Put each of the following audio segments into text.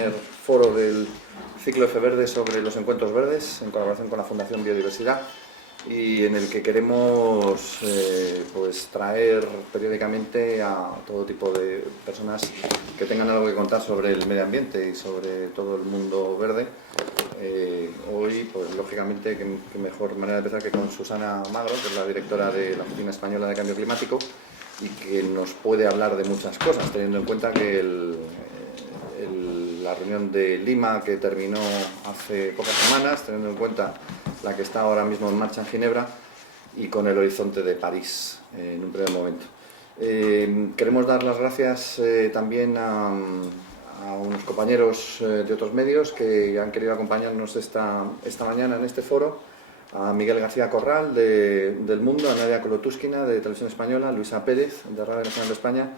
El foro del ciclo F Verde sobre los encuentros verdes en colaboración con la Fundación Biodiversidad, y en el que queremos pues traer periódicamente a todo tipo de personas que tengan algo que contar sobre el medio ambiente y sobre todo el mundo verde. Hoy, pues lógicamente, qué mejor manera de empezar que con Susana Magro, que es la directora de la Oficina Española de Cambio Climático, y que nos puede hablar de muchas cosas, teniendo en cuenta que la reunión de Lima, que terminó hace pocas semanas, teniendo en cuenta la que está ahora mismo en marcha en Ginebra, y con el horizonte de París en un primer momento. Queremos dar las gracias también a unos compañeros de otros medios que han querido acompañarnos esta mañana en este foro: a Miguel García Corral del Mundo, a Nadia Kolotúskina de Televisión Española, Luisa Pérez de Radio Nacional de España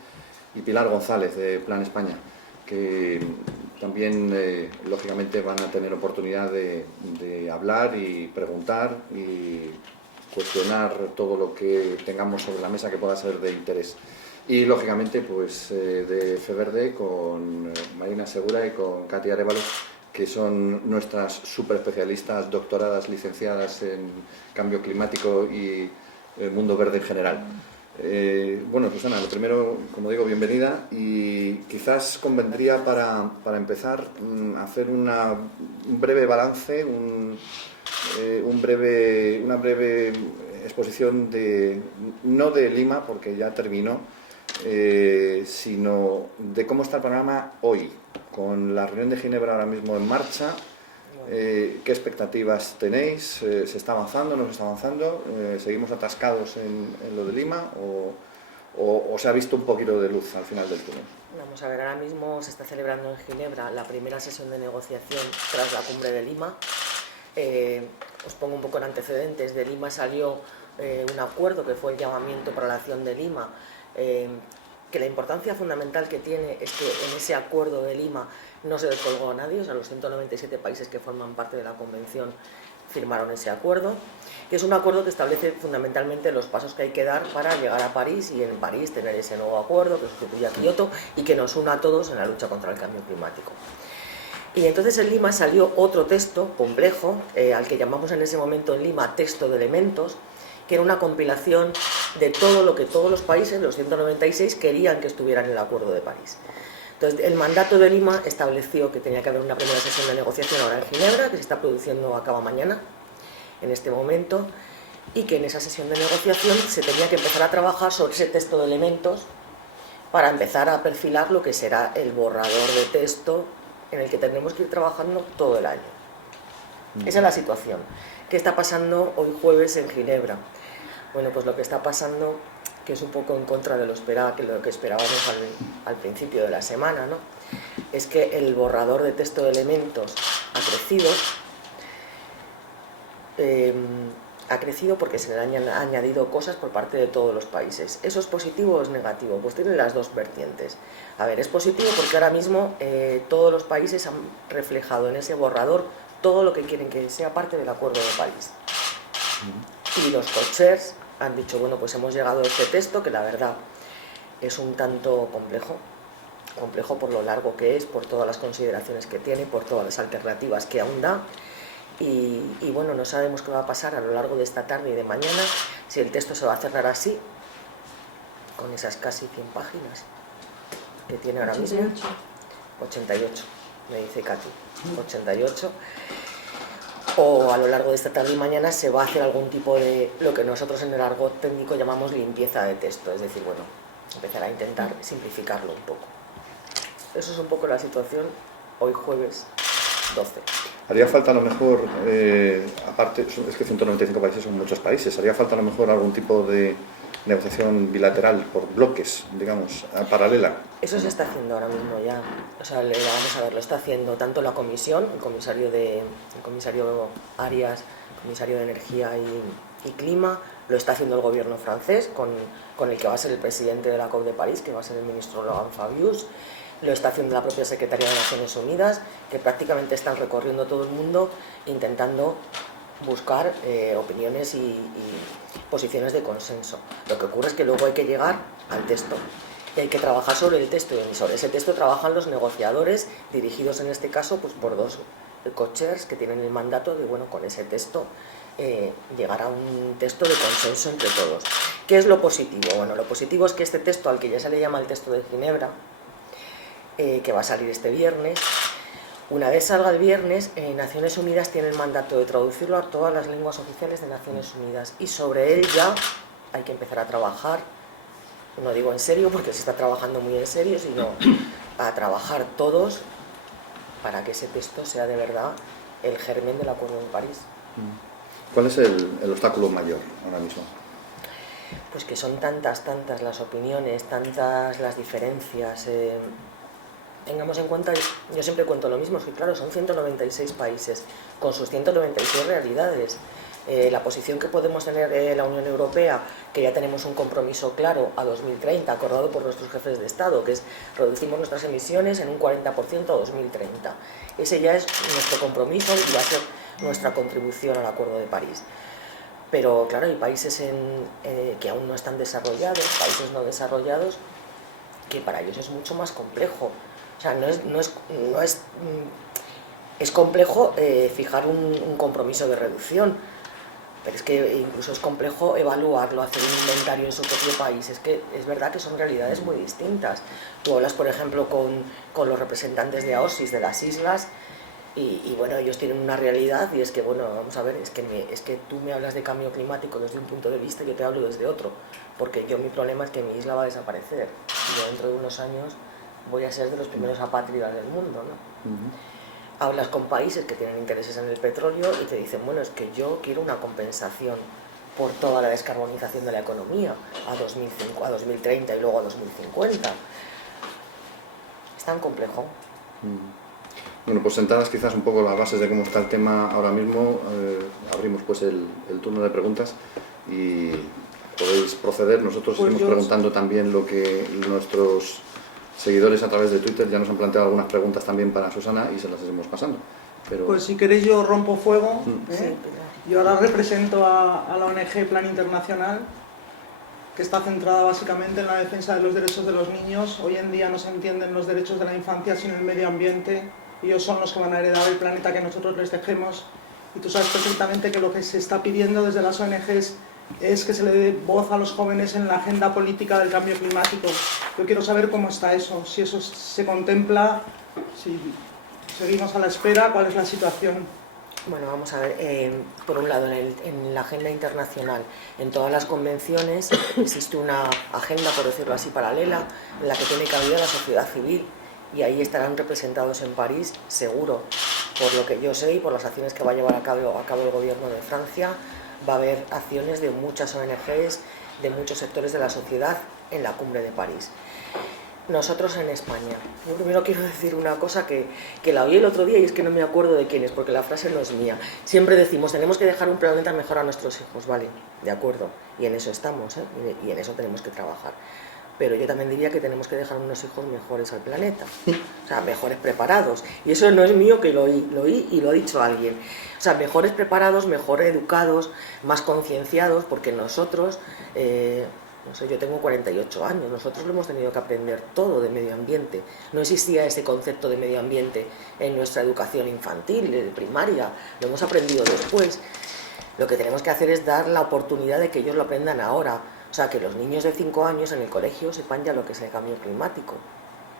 y Pilar González de Plan España, que también lógicamente van a tener oportunidad de hablar y preguntar y cuestionar todo lo que tengamos sobre la mesa que pueda ser de interés. Y lógicamente pues de F Verde con Marina Segura y con Katia Arévalo, que son nuestras super especialistas, doctoradas, licenciadas en cambio climático y el mundo verde en general. Bueno, Susana, lo primero, como digo, bienvenida, y quizás convendría para empezar hacer un breve balance, una breve exposición no de Lima, porque ya terminó, sino de cómo está el panorama hoy, con la reunión de Ginebra ahora mismo en marcha. ¿Qué expectativas tenéis? ¿Se está avanzando, no se está avanzando? ¿Seguimos atascados en lo de Lima o se ha visto un poquito de luz al final del túnel? Vamos a ver, ahora mismo se está celebrando en Ginebra la primera sesión de negociación tras la cumbre de Lima. Os pongo un poco en antecedentes. De Lima salió un acuerdo que fue el llamamiento para la acción de Lima, que la importancia fundamental que tiene es que en ese acuerdo de Lima no se descolgó a nadie, o sea, los 197 países que forman parte de la convención firmaron ese acuerdo, que es un acuerdo que establece fundamentalmente los pasos que hay que dar para llegar a París y en París tener ese nuevo acuerdo que sustituya a Kioto y que nos una a todos en la lucha contra el cambio climático. Y entonces en Lima salió otro texto complejo, al que llamamos en ese momento en Lima texto de elementos, que era una compilación de todo lo que todos los países, los 196, querían que estuviera en el Acuerdo de París. Entonces, el mandato de Lima estableció que tenía que haber una primera sesión de negociación ahora en Ginebra, que se está produciendo, acaba mañana, en este momento, y que en esa sesión de negociación se tenía que empezar a trabajar sobre ese texto de elementos para empezar a perfilar lo que será el borrador de texto en el que tendremos que ir trabajando todo el año. Esa es la situación. ¿Qué está pasando hoy jueves en Ginebra? Bueno, pues lo que está pasando, que es un poco en contra de lo que esperábamos al principio de la semana, ¿no? Es que el borrador de texto de elementos ha crecido porque se le han añadido cosas por parte de todos los países. ¿Eso es positivo o es negativo? Pues tiene las dos vertientes. A ver, es positivo porque ahora mismo todos los países han reflejado en ese borrador todo lo que quieren que sea parte del Acuerdo de París. Y los co-chairs han dicho, bueno, pues hemos llegado a este texto que la verdad es un tanto complejo por lo largo que es, por todas las consideraciones que tiene, por todas las alternativas que aún da, y bueno, no sabemos qué va a pasar a lo largo de esta tarde y de mañana, si el texto se va a cerrar así, con esas casi 100 páginas que tiene ahora mismo. 88, me dice Katy, 88. O a lo largo de esta tarde y mañana se va a hacer algún tipo de, lo que nosotros en el argot técnico llamamos limpieza de texto, es decir, bueno, empezar a intentar simplificarlo un poco. Eso es un poco la situación hoy jueves 12. Haría falta a lo mejor, aparte, es que 195 países son muchos países, haría falta a lo mejor algún tipo de negociación bilateral por bloques, digamos, paralela. Eso se está haciendo ahora mismo ya. O sea, vamos a ver, lo está haciendo tanto la Comisión, el comisario Arias, comisario de Energía y Clima, lo está haciendo el gobierno francés, con el que va a ser el presidente de la COP de París, que va a ser el ministro Laurent Fabius, lo está haciendo la propia Secretaría de Naciones Unidas, que prácticamente están recorriendo todo el mundo intentando buscar opiniones y posiciones de consenso. Lo que ocurre es que luego hay que llegar al texto. y hay que trabajar sobre el texto, y sobre ese texto trabajan los negociadores, dirigidos en este caso pues por dos co-chairs que tienen el mandato de, bueno, con ese texto llegar a un texto de consenso entre todos. ¿Qué es lo positivo? Bueno, lo positivo es que este texto, al que ya se le llama el texto de Ginebra, que va a salir este viernes, una vez salga el viernes, Naciones Unidas tiene el mandato de traducirlo a todas las lenguas oficiales de Naciones Unidas, y sobre él ya hay que empezar a trabajar, no digo en serio porque se está trabajando muy en serio, sino a trabajar todos para que ese texto sea de verdad el germen del Acuerdo de París. ¿Cuál es el obstáculo mayor ahora mismo? Pues que son tantas las opiniones, tantas las diferencias. Tengamos en cuenta, yo siempre cuento lo mismo, es que claro, son 196 países con sus 196 realidades. La posición que podemos tener la Unión Europea, que ya tenemos un compromiso claro a 2030, acordado por nuestros jefes de Estado, que es reducimos nuestras emisiones en un 40% a 2030. Ese ya es nuestro compromiso y va a ser nuestra contribución al Acuerdo de París. Pero claro, hay países que aún no están desarrollados, países no desarrollados, que para ellos es mucho más complejo. O sea, es complejo fijar un compromiso de reducción, pero es que incluso es complejo evaluarlo, hacer un inventario en su propio país. Es que es verdad que son realidades muy distintas. Tú hablas, por ejemplo, con los representantes de AOSIS de las islas, y bueno, ellos tienen una realidad, y es que, bueno, vamos a ver, es que tú me hablas de cambio climático desde un punto de vista y yo te hablo desde otro, porque mi problema es que mi isla va a desaparecer, y yo dentro de unos años voy a ser de los primeros apátridas del mundo, ¿no? Hablas con países que tienen intereses en el petróleo y te dicen, bueno, es que yo quiero una compensación por toda la descarbonización de la economía a 2030 y luego a 2050. Es tan complejo. Bueno, pues sentadas quizás un poco las bases de cómo está el tema ahora mismo, abrimos pues el turno de preguntas y podéis proceder. Nosotros pues seguimos preguntando también lo que nuestros seguidores a través de Twitter ya nos han planteado algunas preguntas también para Susana y se las iremos pasando. Pero... Pues si queréis yo rompo fuego. Sí, yo ahora represento a la ONG Plan Internacional, que está centrada básicamente en la defensa de los derechos de los niños. Hoy en día no se entienden los derechos de la infancia sino el medio ambiente. Ellos son los que van a heredar el planeta que nosotros les dejemos. Y tú sabes perfectamente que lo que se está pidiendo desde las ONGs es que se le dé voz a los jóvenes en la agenda política del cambio climático. Yo quiero saber cómo está eso, si eso se contempla, si seguimos a la espera, cuál es la situación. Bueno, vamos a ver, por un lado, en la agenda internacional, en todas las convenciones existe una agenda, por decirlo así, paralela, en la que tiene cabida la sociedad civil, y ahí estarán representados en París, seguro, por lo que yo sé y por las acciones que va a llevar a cabo el gobierno de Francia. Va a haber acciones de muchas ONGs, de muchos sectores de la sociedad en la cumbre de París. Nosotros en España, yo primero quiero decir una cosa que la oí el otro día y es que no me acuerdo de quién es, porque la frase no es mía. Siempre decimos, tenemos que dejar un planeta mejor a nuestros hijos, vale, de acuerdo, y en eso estamos, y en eso tenemos que trabajar. Pero yo también diría que tenemos que dejar unos hijos mejores al planeta, o sea, mejores preparados. Y eso no es mío, que lo oí y lo ha dicho alguien. O sea, mejores preparados, mejor educados, más concienciados, porque nosotros, no sé, yo tengo 48 años, nosotros lo hemos tenido que aprender todo de medio ambiente. No existía ese concepto de medio ambiente en nuestra educación infantil, de primaria, lo hemos aprendido después. Lo que tenemos que hacer es dar la oportunidad de que ellos lo aprendan ahora. O sea, que los niños de 5 años en el colegio sepan ya lo que es el cambio climático.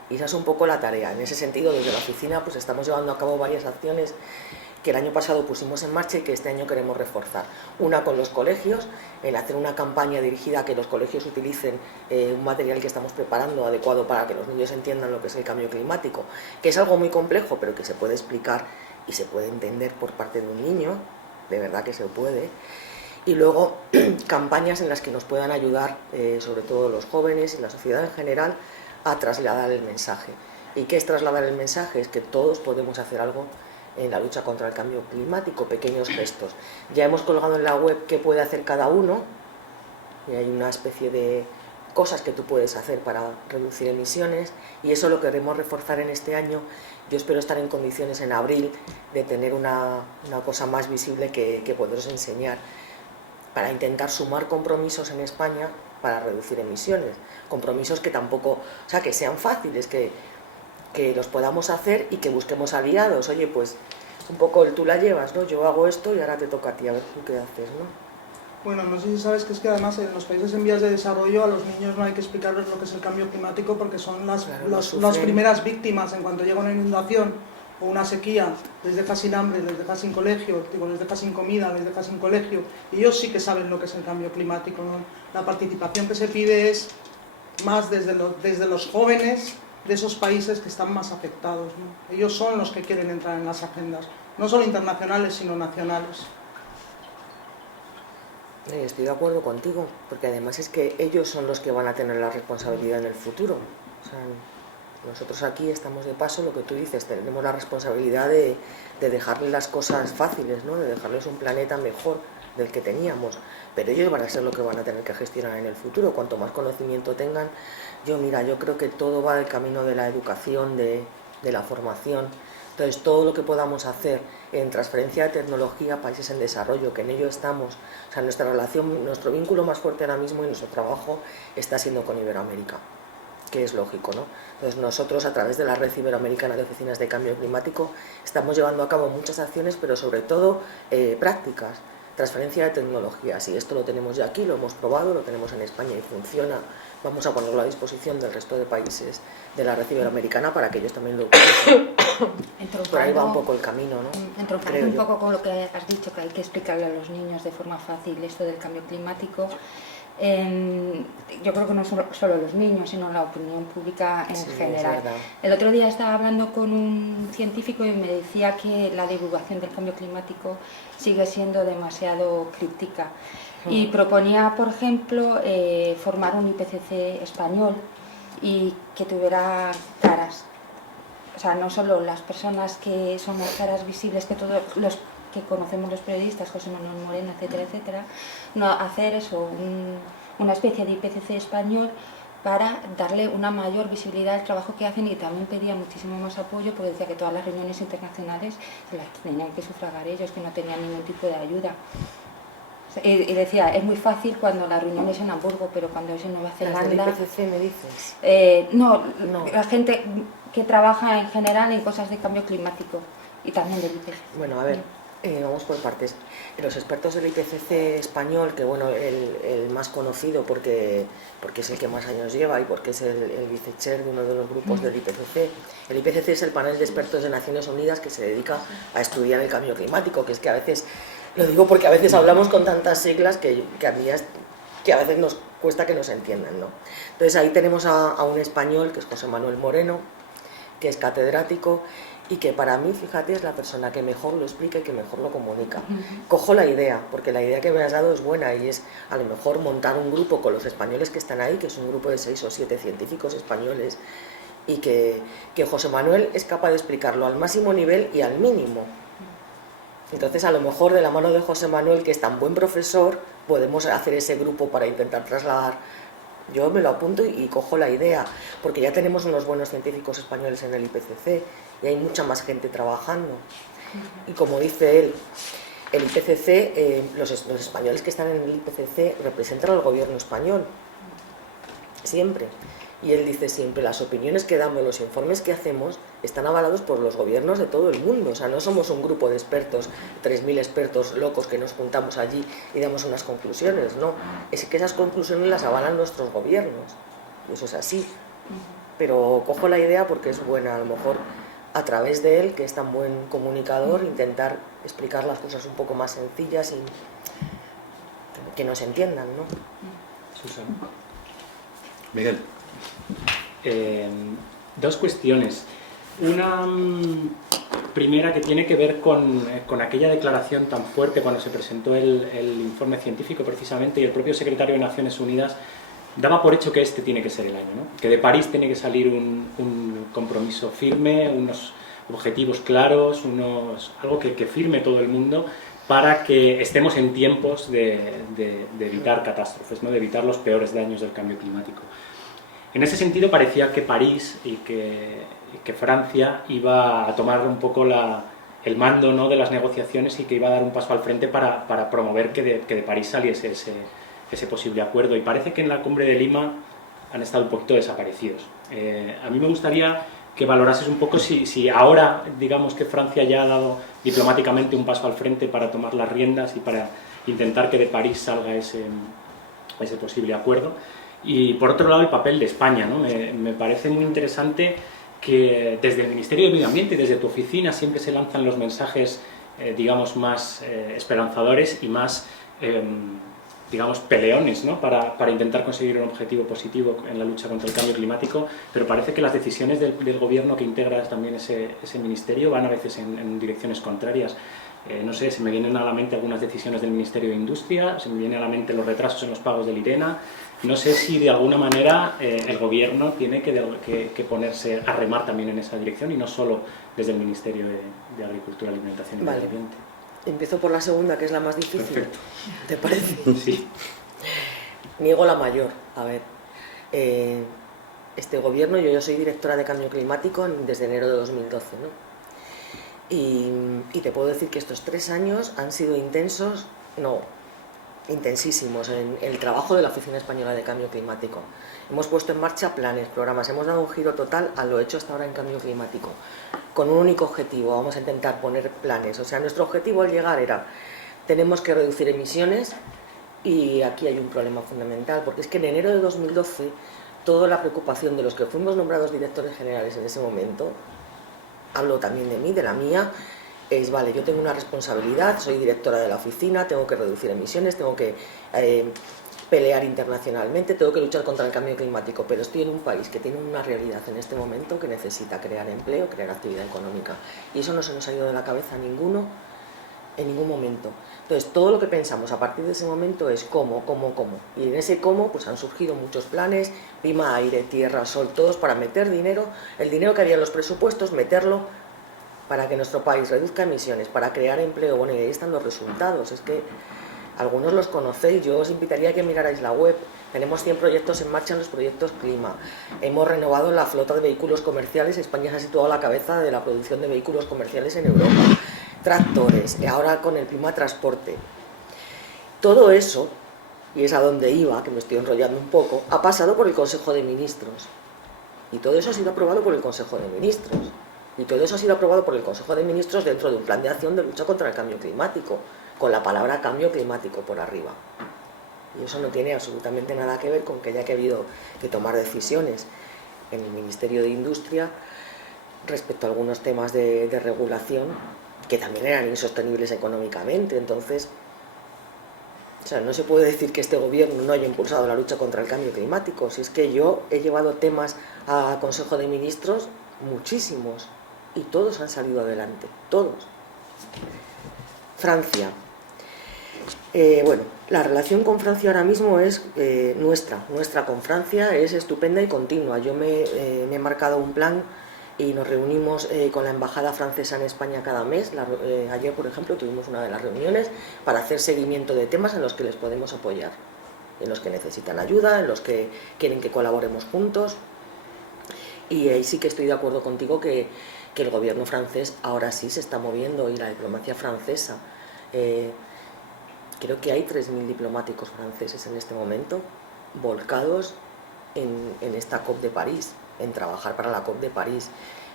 Y esa es un poco la tarea. En ese sentido, desde la oficina pues estamos llevando a cabo varias acciones que el año pasado pusimos en marcha y que este año queremos reforzar. Una con los colegios, en hacer una campaña dirigida a que los colegios utilicen un material que estamos preparando adecuado para que los niños entiendan lo que es el cambio climático, que es algo muy complejo, pero que se puede explicar y se puede entender por parte de un niño, de verdad que se puede. Y luego campañas en las que nos puedan ayudar, sobre todo los jóvenes y la sociedad en general, a trasladar el mensaje. ¿Y qué es trasladar el mensaje? Es que todos podemos hacer algo en la lucha contra el cambio climático, pequeños gestos. Ya hemos colgado en la web qué puede hacer cada uno, y hay una especie de cosas que tú puedes hacer para reducir emisiones, y eso lo queremos reforzar en este año. Yo espero estar en condiciones en abril de tener una cosa más visible que poderos enseñar, para intentar sumar compromisos en España para reducir emisiones, compromisos que tampoco, o sea, que sean fáciles, que los podamos hacer y que busquemos aliados. Oye, pues un poco tú la llevas, ¿no? Yo hago esto y ahora te toca a ti, a ver tú qué haces, ¿no? Bueno, no sé si sabes que es que además en los países en vías de desarrollo a los niños no hay que explicarles lo que es el cambio climático porque son las primeras víctimas. En cuanto llega una inundación o una sequía, les deja sin hambre, les deja sin colegio, les deja sin comida, les deja sin colegio. Y ellos sí que saben lo que es el cambio climático, ¿no? La participación que se pide es más desde los jóvenes de esos países que están más afectados, ¿no? Ellos son los que quieren entrar en las agendas, no solo internacionales, sino nacionales. Estoy de acuerdo contigo, porque además es que ellos son los que van a tener la responsabilidad en el futuro. O sea, nosotros aquí estamos de paso, lo que tú dices, tenemos la responsabilidad de dejarles las cosas fáciles, ¿no? De dejarles un planeta mejor del que teníamos, pero ellos van a ser lo que van a tener que gestionar en el futuro. Cuanto más conocimiento tengan, yo creo que todo va del camino de la educación, de la formación. Entonces, todo lo que podamos hacer en transferencia de tecnología a países en desarrollo, que en ello estamos, o sea, nuestra relación, nuestro vínculo más fuerte ahora mismo y nuestro trabajo está siendo con Iberoamérica, que es lógico, ¿no? Entonces, nosotros a través de la Red Iberoamericana de Oficinas de Cambio Climático estamos llevando a cabo muchas acciones, pero sobre todo prácticas, transferencia de tecnologías, y esto lo tenemos ya aquí, lo hemos probado, lo tenemos en España y funciona. Vamos a ponerlo a disposición del resto de países de la Red Iberoamericana para que ellos también lo utilicen. Por ahí va un poco el camino, ¿no? Entroncando un poco con lo que has dicho, que hay que explicarle a los niños de forma fácil esto del cambio climático. Yo creo que no solo los niños, sino la opinión pública en general. El otro día estaba hablando con un científico y me decía que la divulgación del cambio climático sigue siendo demasiado críptica. Y proponía, por ejemplo, formar un IPCC español y que tuviera caras. O sea, no solo las personas que son las caras visibles, que todos los que conocemos los periodistas, José Manuel Moreno, etcétera, etcétera, no hacer eso, una especie de IPCC español para darle una mayor visibilidad al trabajo que hacen, y también pedía muchísimo más apoyo porque decía que todas las reuniones internacionales se las tenían que sufragar ellos, que no tenían ningún tipo de ayuda. Y decía, es muy fácil cuando la reunión es en Hamburgo, pero cuando es en Nueva Zelanda... ¿Las del IPCC me dices? No, la gente que trabaja en general en cosas de cambio climático y también del IPCC. Bueno, a ver, vamos por partes. Los expertos del IPCC español, que bueno, el más conocido porque es el que más años lleva y porque es el vicechair de uno de los grupos del IPCC. El IPCC es el panel de expertos de Naciones Unidas que se dedica a estudiar el cambio climático, que es que a veces, lo digo porque a veces hablamos con tantas siglas que a veces nos cuesta que nos entiendan, ¿no? Entonces ahí tenemos a un español, que es José Manuel Moreno, que es catedrático y que para mí, fíjate, es la persona que mejor lo explica y que mejor lo comunica. Cojo la idea, porque la idea que me has dado es buena, y es a lo mejor montar un grupo con los españoles que están ahí, que es un grupo de 6 o 7 científicos españoles, y que José Manuel es capaz de explicarlo al máximo nivel y al mínimo. Entonces, a lo mejor de la mano de José Manuel, que es tan buen profesor, podemos hacer ese grupo para intentar trasladar. Yo me lo apunto y cojo la idea, porque ya tenemos unos buenos científicos españoles en el IPCC y hay mucha más gente trabajando. Y como dice él, el IPCC, los españoles que están en el IPCC representan al gobierno español, siempre. Y él dice siempre, las opiniones que damos, los informes que hacemos, están avalados por los gobiernos de todo el mundo. O sea, no somos un grupo de expertos, 3.000 expertos locos que nos juntamos allí y damos unas conclusiones. No, es que esas conclusiones las avalan nuestros gobiernos. Y eso es así. Pero cojo la idea porque es buena, a lo mejor a través de él, que es tan buen comunicador, intentar explicar las cosas un poco más sencillas y que nos entiendan, ¿no? Susana. Miguel. Dos cuestiones. Una primera que tiene que ver con aquella declaración tan fuerte cuando se presentó el informe científico precisamente, y el propio secretario de Naciones Unidas daba por hecho que este tiene que ser el año, ¿no? Que de París tiene que salir un compromiso firme, unos objetivos claros, algo que firme todo el mundo para que estemos en tiempos de evitar catástrofes, ¿no? De evitar los peores daños del cambio climático. En ese sentido parecía que París y que Francia iba a tomar un poco el mando, ¿no? De las negociaciones, y que iba a dar un paso al frente para promover que de París saliese ese posible acuerdo, y parece que en la cumbre de Lima han estado un poquito desaparecidos. A mí me gustaría que valorases un poco si ahora, digamos que Francia ya ha dado diplomáticamente un paso al frente para tomar las riendas y para intentar que de París salga ese posible acuerdo. Y por otro lado, el papel de España, ¿no? Me parece muy interesante que desde el Ministerio de Medio Ambiente y desde tu oficina siempre se lanzan los mensajes, digamos, más esperanzadores y más, digamos, peleones, ¿no? para intentar conseguir un objetivo positivo en la lucha contra el cambio climático, pero parece que las decisiones del gobierno que integra también ese ministerio van a veces en direcciones contrarias. No sé, se me vienen a la mente algunas decisiones del Ministerio de Industria, se me vienen a la mente los retrasos en los pagos del IRENA. No sé si de alguna manera el gobierno tiene que ponerse a remar también en esa dirección y no solo desde el Ministerio de Agricultura, Alimentación y Medio Ambiente. Empiezo por la segunda, que es la más difícil. Perfecto. ¿Te parece? Sí. Niego la mayor. A ver, este gobierno, yo soy directora de Cambio Climático desde enero de 2012, ¿no? Y te puedo decir que estos 3 años han sido intensos, no, intensísimos en el trabajo de la Oficina Española de Cambio Climático. Hemos puesto en marcha planes, programas, hemos dado un giro total a lo hecho hasta ahora en cambio climático, con un único objetivo: vamos a intentar poner planes. O sea, nuestro objetivo al llegar era, tenemos que reducir emisiones, y aquí hay un problema fundamental, porque es que en enero de 2012 toda la preocupación de los que fuimos nombrados directores generales en ese momento, hablo también de mí, de la mía, es, vale, yo tengo una responsabilidad, soy directora de la oficina, tengo que reducir emisiones, tengo que pelear internacionalmente, tengo que luchar contra el cambio climático, pero estoy en un país que tiene una realidad en este momento que necesita crear empleo, crear actividad económica, y eso no se nos ha ido de la cabeza a ninguno en ningún momento. Entonces, todo lo que pensamos a partir de ese momento es cómo, y en ese cómo pues han surgido muchos planes, prima, aire, tierra, sol, todos para meter dinero, el dinero que había en los presupuestos, meterlo para que nuestro país reduzca emisiones, para crear empleo. Bueno, y ahí están los resultados, es que algunos los conocéis, yo os invitaría a que mirarais la web. Tenemos 100 proyectos en marcha en los proyectos Clima, hemos renovado la flota de vehículos comerciales, España se ha situado a la cabeza de la producción de vehículos comerciales en Europa, tractores, y ahora con el Prima Transporte. Todo eso, y es a donde iba, que me estoy enrollando un poco, ha pasado por el Consejo de Ministros, y todo eso ha sido aprobado por el Consejo de Ministros. Y todo eso ha sido aprobado por el Consejo de Ministros dentro de un plan de acción de lucha contra el cambio climático, con la palabra cambio climático por arriba. Y eso no tiene absolutamente nada que ver con que haya habido que tomar decisiones en el Ministerio de Industria respecto a algunos temas de regulación que también eran insostenibles económicamente. Entonces, o sea, no se puede decir que este gobierno no haya impulsado la lucha contra el cambio climático. Si es que yo he llevado temas a Consejo de Ministros, muchísimos, y todos han salido adelante, todos. Francia. Bueno, la relación con Francia ahora mismo es nuestra con Francia es estupenda y continua. Yo me he marcado un plan y nos reunimos con la embajada francesa en España cada mes. Ayer, por ejemplo, tuvimos una de las reuniones para hacer seguimiento de temas en los que les podemos apoyar, en los que necesitan ayuda, en los que quieren que colaboremos juntos. Y ahí sí que estoy de acuerdo contigo que el gobierno francés ahora sí se está moviendo, y la diplomacia francesa. Creo que hay 3.000 diplomáticos franceses en este momento volcados en esta COP de París, en trabajar para la COP de París.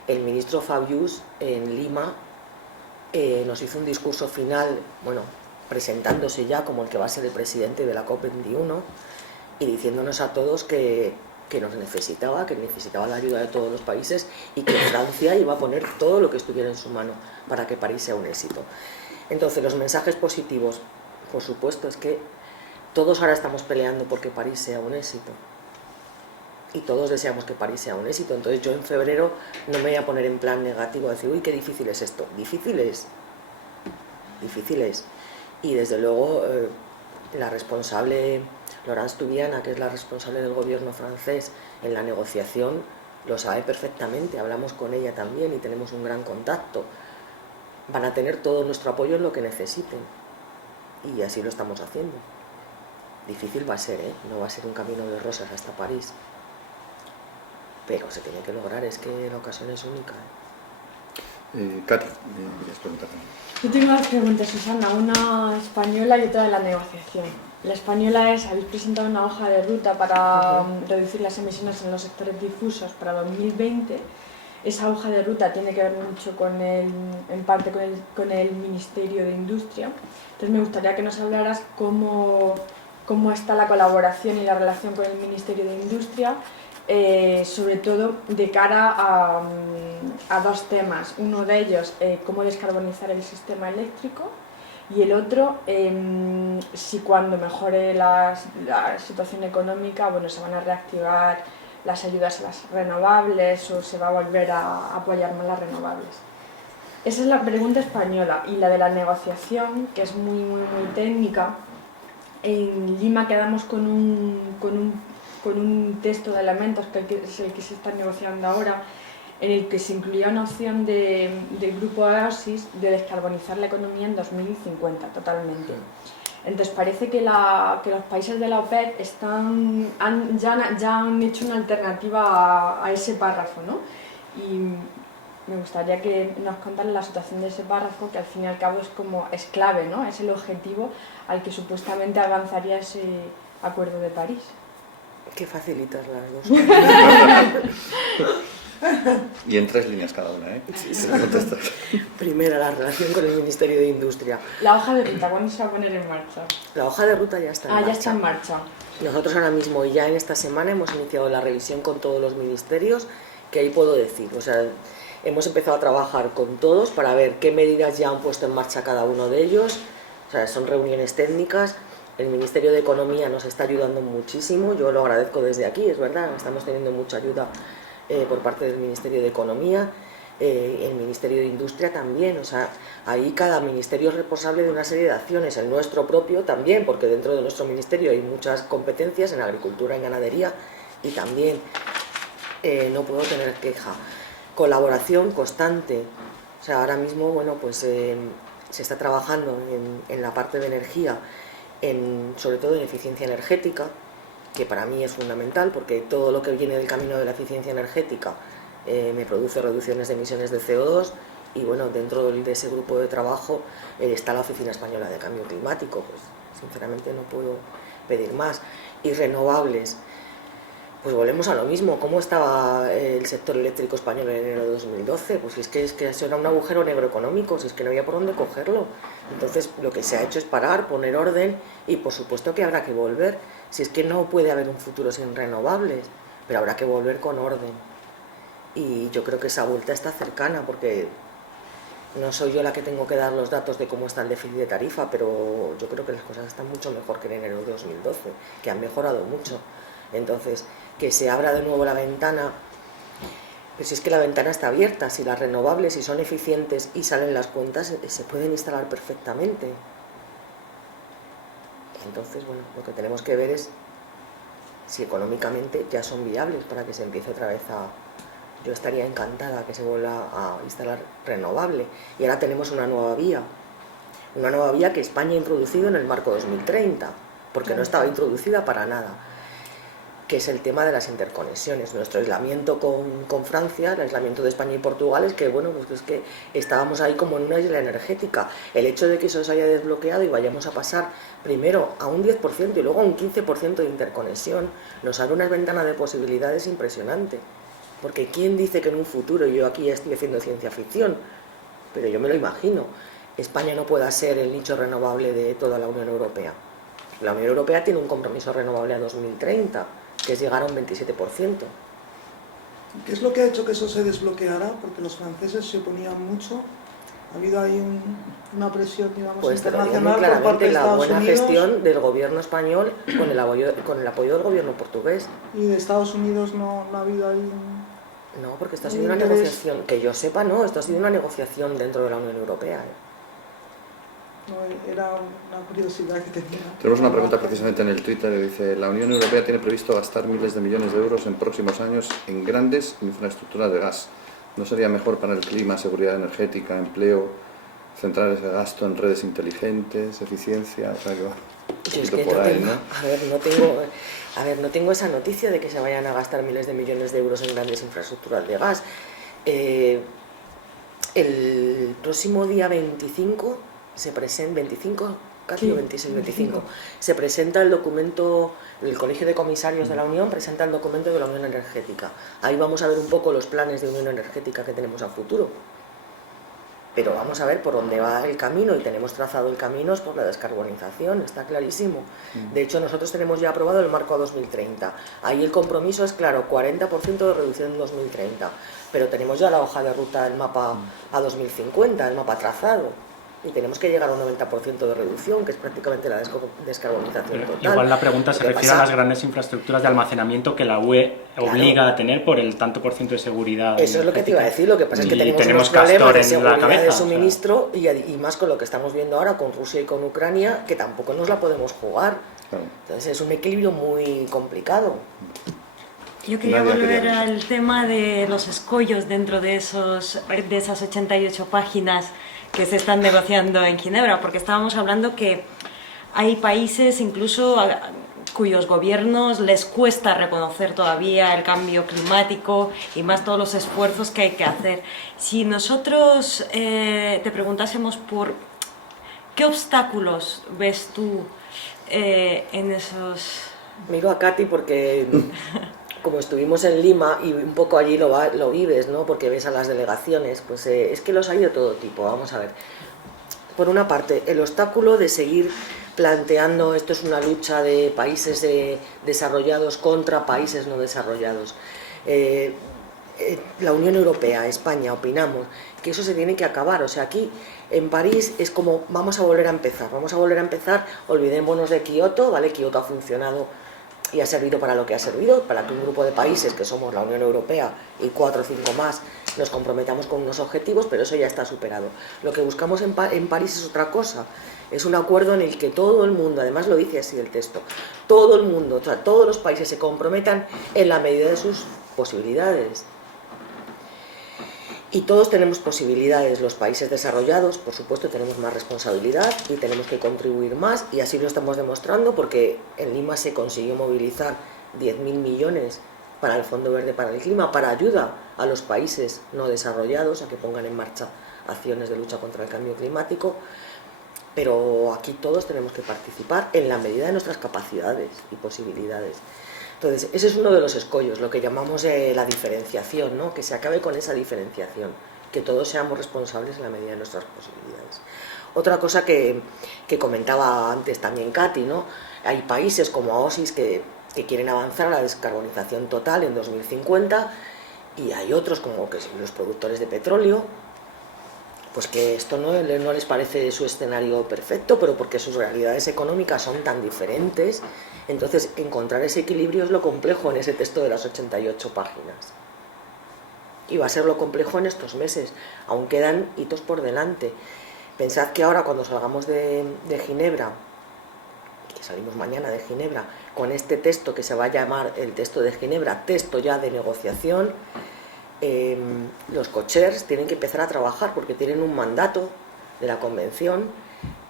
El ministro Fabius en Lima nos hizo un discurso final, bueno, presentándose ya como el que va a ser el presidente de la COP21 y diciéndonos a todos que nos necesitaba, que necesitaba la ayuda de todos los países y que Francia iba a poner todo lo que estuviera en su mano para que París sea un éxito. Entonces, los mensajes positivos, por supuesto, es que todos ahora estamos peleando porque París sea un éxito. Y todos deseamos que París sea un éxito. Entonces yo en febrero no me voy a poner en plan negativo, a decir, uy, qué difícil es esto. Difícil es. Y desde luego la responsable, Laurence Toubiana, que es la responsable del gobierno francés en la negociación, lo sabe perfectamente. Hablamos con ella también y tenemos un gran contacto. Van a tener todo nuestro apoyo en lo que necesiten. Y así lo estamos haciendo. Difícil va a ser, ¿eh? No va a ser un camino de rosas hasta París. Pero se tiene que lograr, es que la ocasión es única. Katy, ¿quieres preguntar? Yo tengo dos preguntas, Susana, una española y otra de la negociación. La española habéis presentado una hoja de ruta para reducir las emisiones en los sectores difusos para 2020. Esa hoja de ruta tiene que ver mucho en parte con el Ministerio de Industria. Entonces me gustaría que nos hablaras cómo está la colaboración y la relación con el Ministerio de Industria, sobre todo de cara a dos temas. Uno de ellos, cómo descarbonizar el sistema eléctrico, y el otro, si cuando mejore la situación económica, bueno, se van a reactivar las ayudas a las renovables o se va a volver a apoyar más las renovables. Esa es la pregunta española. Y la de la negociación, que es muy técnica. En Lima quedamos con un texto de elementos, que es el que se está negociando ahora, en el que se incluía una opción del grupo AOSIS de descarbonizar la economía en 2050 totalmente. Entonces parece que los países de la OPEP ya han hecho una alternativa a ese párrafo, ¿no? Y me gustaría que nos contaran la situación de ese párrafo, que al fin y al cabo es clave, ¿no? Es el objetivo al que supuestamente avanzaría ese Acuerdo de París. Qué facilitas las dos. Y en 3 líneas cada una, ¿eh? Sí. Primera, la relación con el Ministerio de Industria. La hoja de ruta, ¿cuándo se va a poner en marcha? La hoja de ruta ya está en marcha. Ya está en marcha. Nosotros ahora mismo, ya en esta semana, hemos iniciado la revisión con todos los ministerios, que ahí puedo decir, o sea, hemos empezado a trabajar con todos para ver qué medidas ya han puesto en marcha cada uno de ellos. O sea, son reuniones técnicas. El Ministerio de Economía nos está ayudando muchísimo, yo lo agradezco desde aquí, es verdad, estamos teniendo mucha ayuda por parte del Ministerio de Economía, el Ministerio de Industria también, o sea, ahí cada ministerio es responsable de una serie de acciones, el nuestro propio también, porque dentro de nuestro ministerio hay muchas competencias en agricultura, en ganadería, y también no puedo tener queja. Colaboración constante, o sea, ahora mismo, bueno, pues se está trabajando en la parte de energía, sobre todo en eficiencia energética, que para mí es fundamental, porque todo lo que viene del camino de la eficiencia energética me produce reducciones de emisiones de CO2, y bueno, dentro de ese grupo de trabajo está la Oficina Española de Cambio Climático, pues sinceramente no puedo pedir más. Y renovables, pues volvemos a lo mismo. ¿Cómo estaba el sector eléctrico español en enero de 2012? Pues es que eso era un agujero negro económico, si es que no había por dónde cogerlo. Entonces lo que se ha hecho es parar, poner orden, y por supuesto que habrá que volver. Si es que no puede haber un futuro sin renovables, pero habrá que volver con orden. Y yo creo que esa vuelta está cercana, porque no soy yo la que tengo que dar los datos de cómo está el déficit de tarifa, pero yo creo que las cosas están mucho mejor que en enero de 2012, que han mejorado mucho. Entonces, que se abra de nuevo la ventana, pues si es que la ventana está abierta, si las renovables, si son eficientes y salen las cuentas, se pueden instalar perfectamente. Entonces, bueno, lo que tenemos que ver es si económicamente ya son viables para que se empiece otra vez a... Yo estaría encantada que se vuelva a instalar renovable. Y ahora tenemos una nueva vía que España ha introducido en el marco 2030, porque no estaba introducida para nada, que es el tema de las interconexiones. Nuestro aislamiento con Francia, el aislamiento de España y Portugal, es que, bueno, pues es que estábamos ahí como en una isla energética. El hecho de que eso se haya desbloqueado y vayamos a pasar primero a un 10% y luego a un 15% de interconexión, nos abre una ventana de posibilidades impresionante. Porque ¿quién dice que en un futuro, yo aquí estoy haciendo ciencia ficción, pero yo me lo imagino, España no pueda ser el nicho renovable de toda la Unión Europea? La Unión Europea tiene un compromiso renovable a 2030, que es llegar a un 27%. ¿Qué es lo que ha hecho que eso se desbloqueara? Porque los franceses se oponían mucho. ¿Ha habido ahí una presión, digamos, pues internacional por parte de Estados Unidos? La buena gestión del gobierno español con el apoyo del gobierno portugués. ¿Y de Estados Unidos no ha habido ahí No, porque esto ha sido una negociación, que yo sepa, no, esto ha sido una negociación dentro de la Unión Europea. No, era una curiosidad que tenía. Tenemos una pregunta precisamente en el Twitter, que dice: la Unión Europea tiene previsto gastar miles de millones de euros en próximos años en grandes infraestructuras de gas. ¿No sería mejor para el clima, seguridad energética, empleo, centrar ese gasto en redes inteligentes, eficiencia? O sea, que va yo es que por ahí, ¿no? No tengo esa noticia de que se vayan a gastar miles de millones de euros en grandes infraestructuras de gas. El próximo día 25 Casi 26-25. Se presenta el documento, el Colegio de Comisarios de la Unión presenta el documento de la Unión Energética. Ahí vamos a ver un poco los planes de Unión Energética que tenemos a futuro. Pero vamos a ver por dónde va el camino, y tenemos trazado el camino por la descarbonización, está clarísimo. De hecho, nosotros tenemos ya aprobado el marco a 2030. Ahí el compromiso es claro, 40% de reducción en 2030. Pero tenemos ya la hoja de ruta, el mapa a 2050, el mapa trazado. Y tenemos que llegar a un 90% de reducción, que es prácticamente la descarbonización total. Igual la pregunta se refiere a las grandes infraestructuras de almacenamiento que la UE obliga a tener por el tanto por ciento de seguridad. Eso es lo que te iba a decir, lo que pasa es que tenemos unos problemas de seguridad de suministro, y más con lo que estamos viendo ahora con Rusia y con Ucrania, que tampoco nos la podemos jugar. Entonces es un equilibrio muy complicado. Yo quería volver al tema de los escollos dentro de esas 88 páginas que se están negociando en Ginebra, porque estábamos hablando que hay países incluso cuyos gobiernos les cuesta reconocer todavía el cambio climático y más todos los esfuerzos que hay que hacer. Si nosotros te preguntásemos por qué obstáculos ves tú en esos... Miro a Katy porque como estuvimos en Lima y un poco allí lo vives, ¿no? Porque ves a las delegaciones, pues es que los hay de todo tipo. Vamos a ver, por una parte, el obstáculo de seguir planteando esto es una lucha de países desarrollados contra países no desarrollados. La Unión Europea, España, opinamos que eso se tiene que acabar. O sea, aquí en París es como vamos a volver a empezar, olvidémonos de Kioto, ¿vale? Kioto ha funcionado y ha servido para lo que ha servido, para que un grupo de países que somos la Unión Europea y 4 o 5 más nos comprometamos con unos objetivos, pero eso ya está superado. Lo que buscamos en París es otra cosa, es un acuerdo en el que todo el mundo, además lo dice así el texto, todo el mundo, o sea, todos los países se comprometan en la medida de sus posibilidades. Y todos tenemos posibilidades, los países desarrollados, por supuesto, tenemos más responsabilidad y tenemos que contribuir más, y así lo estamos demostrando porque en Lima se consiguió movilizar 10.000 millones para el Fondo Verde para el Clima, para ayuda a los países no desarrollados a que pongan en marcha acciones de lucha contra el cambio climático, pero aquí todos tenemos que participar en la medida de nuestras capacidades y posibilidades. Entonces, ese es uno de los escollos, lo que llamamos la diferenciación, ¿no? Que se acabe con esa diferenciación, que todos seamos responsables en la medida de nuestras posibilidades. Otra cosa que comentaba antes también Katy, ¿no? Hay países como AOSIS que quieren avanzar a la descarbonización total en 2050, y hay otros como que los productores de petróleo, pues que esto no les parece su escenario perfecto, pero porque sus realidades económicas son tan diferentes. Entonces, encontrar ese equilibrio es lo complejo en ese texto de las 88 páginas. Y va a ser lo complejo en estos meses. Aún quedan hitos por delante. Pensad que ahora, cuando salgamos de Ginebra, que salimos mañana de Ginebra, con este texto que se va a llamar el texto de Ginebra, texto ya de negociación, los cochers tienen que empezar a trabajar porque tienen un mandato de la Convención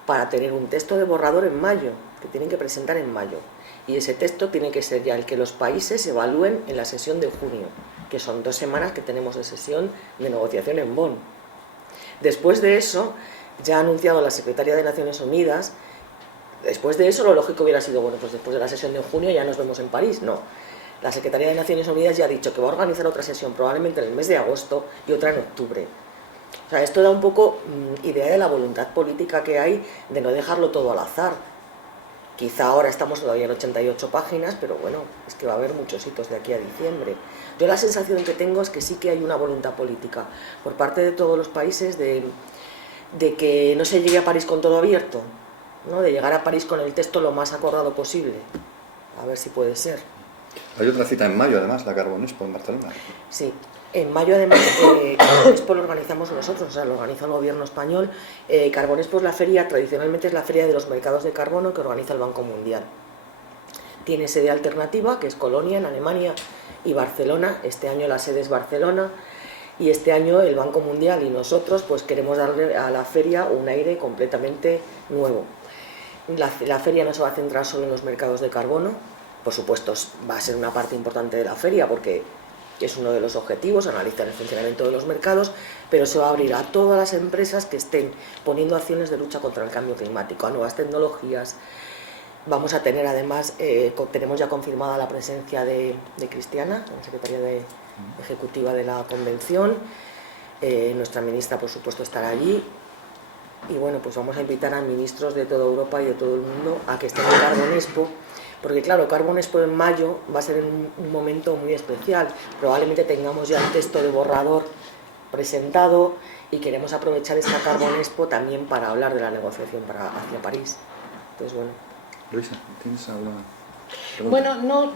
para tener un texto de borrador en mayo, que tienen que presentar en mayo. Y ese texto tiene que ser ya el que los países evalúen en la sesión de junio, que son 2 semanas que tenemos de sesión de negociación en Bonn. Después de eso, ya ha anunciado la Secretaría de Naciones Unidas, después de eso lo lógico hubiera sido, bueno, pues después de la sesión de junio ya nos vemos en París. No, la Secretaría de Naciones Unidas ya ha dicho que va a organizar otra sesión probablemente en el mes de agosto y otra en octubre. O sea, esto da un poco idea de la voluntad política que hay de no dejarlo todo al azar. Quizá ahora estamos todavía en 88 páginas, pero bueno, es que va a haber muchos hitos de aquí a diciembre. Yo la sensación que tengo es que sí que hay una voluntad política por parte de todos los países de que no se llegue a París con todo abierto, ¿no? De llegar a París con el texto lo más acordado posible. A ver si puede ser. Hay otra cita en mayo, además, la Carbon Expo en Barcelona. Sí, en mayo además Carbon Expo lo organizamos nosotros, o sea, lo organiza el gobierno español. Carbon Expo es la feria, tradicionalmente es la feria de los mercados de carbono que organiza el Banco Mundial. Tiene sede alternativa, que es Colonia, en Alemania, y Barcelona. Este año la sede es Barcelona, y este año el Banco Mundial y nosotros pues queremos darle a la feria un aire completamente nuevo. La feria no se va a centrar solo en los mercados de carbono. Por supuesto, va a ser una parte importante de la feria porque que es uno de los objetivos, analizar el funcionamiento de los mercados, pero se va a abrir a todas las empresas que estén poniendo acciones de lucha contra el cambio climático, a nuevas tecnologías. Vamos a tener además, tenemos ya confirmada la presencia de Cristiana, la secretaria ejecutiva de la convención, nuestra ministra por supuesto estará allí, y bueno, pues vamos a invitar a ministros de toda Europa y de todo el mundo a que estén en Carbon Expo, porque claro, Carbon Expo en mayo va a ser un momento muy especial, probablemente tengamos ya el texto de borrador presentado y queremos aprovechar esta Carbon Expo también para hablar de la negociación hacia París. Entonces bueno. Luisa, ¿tienes alguna pregunta? Bueno, no,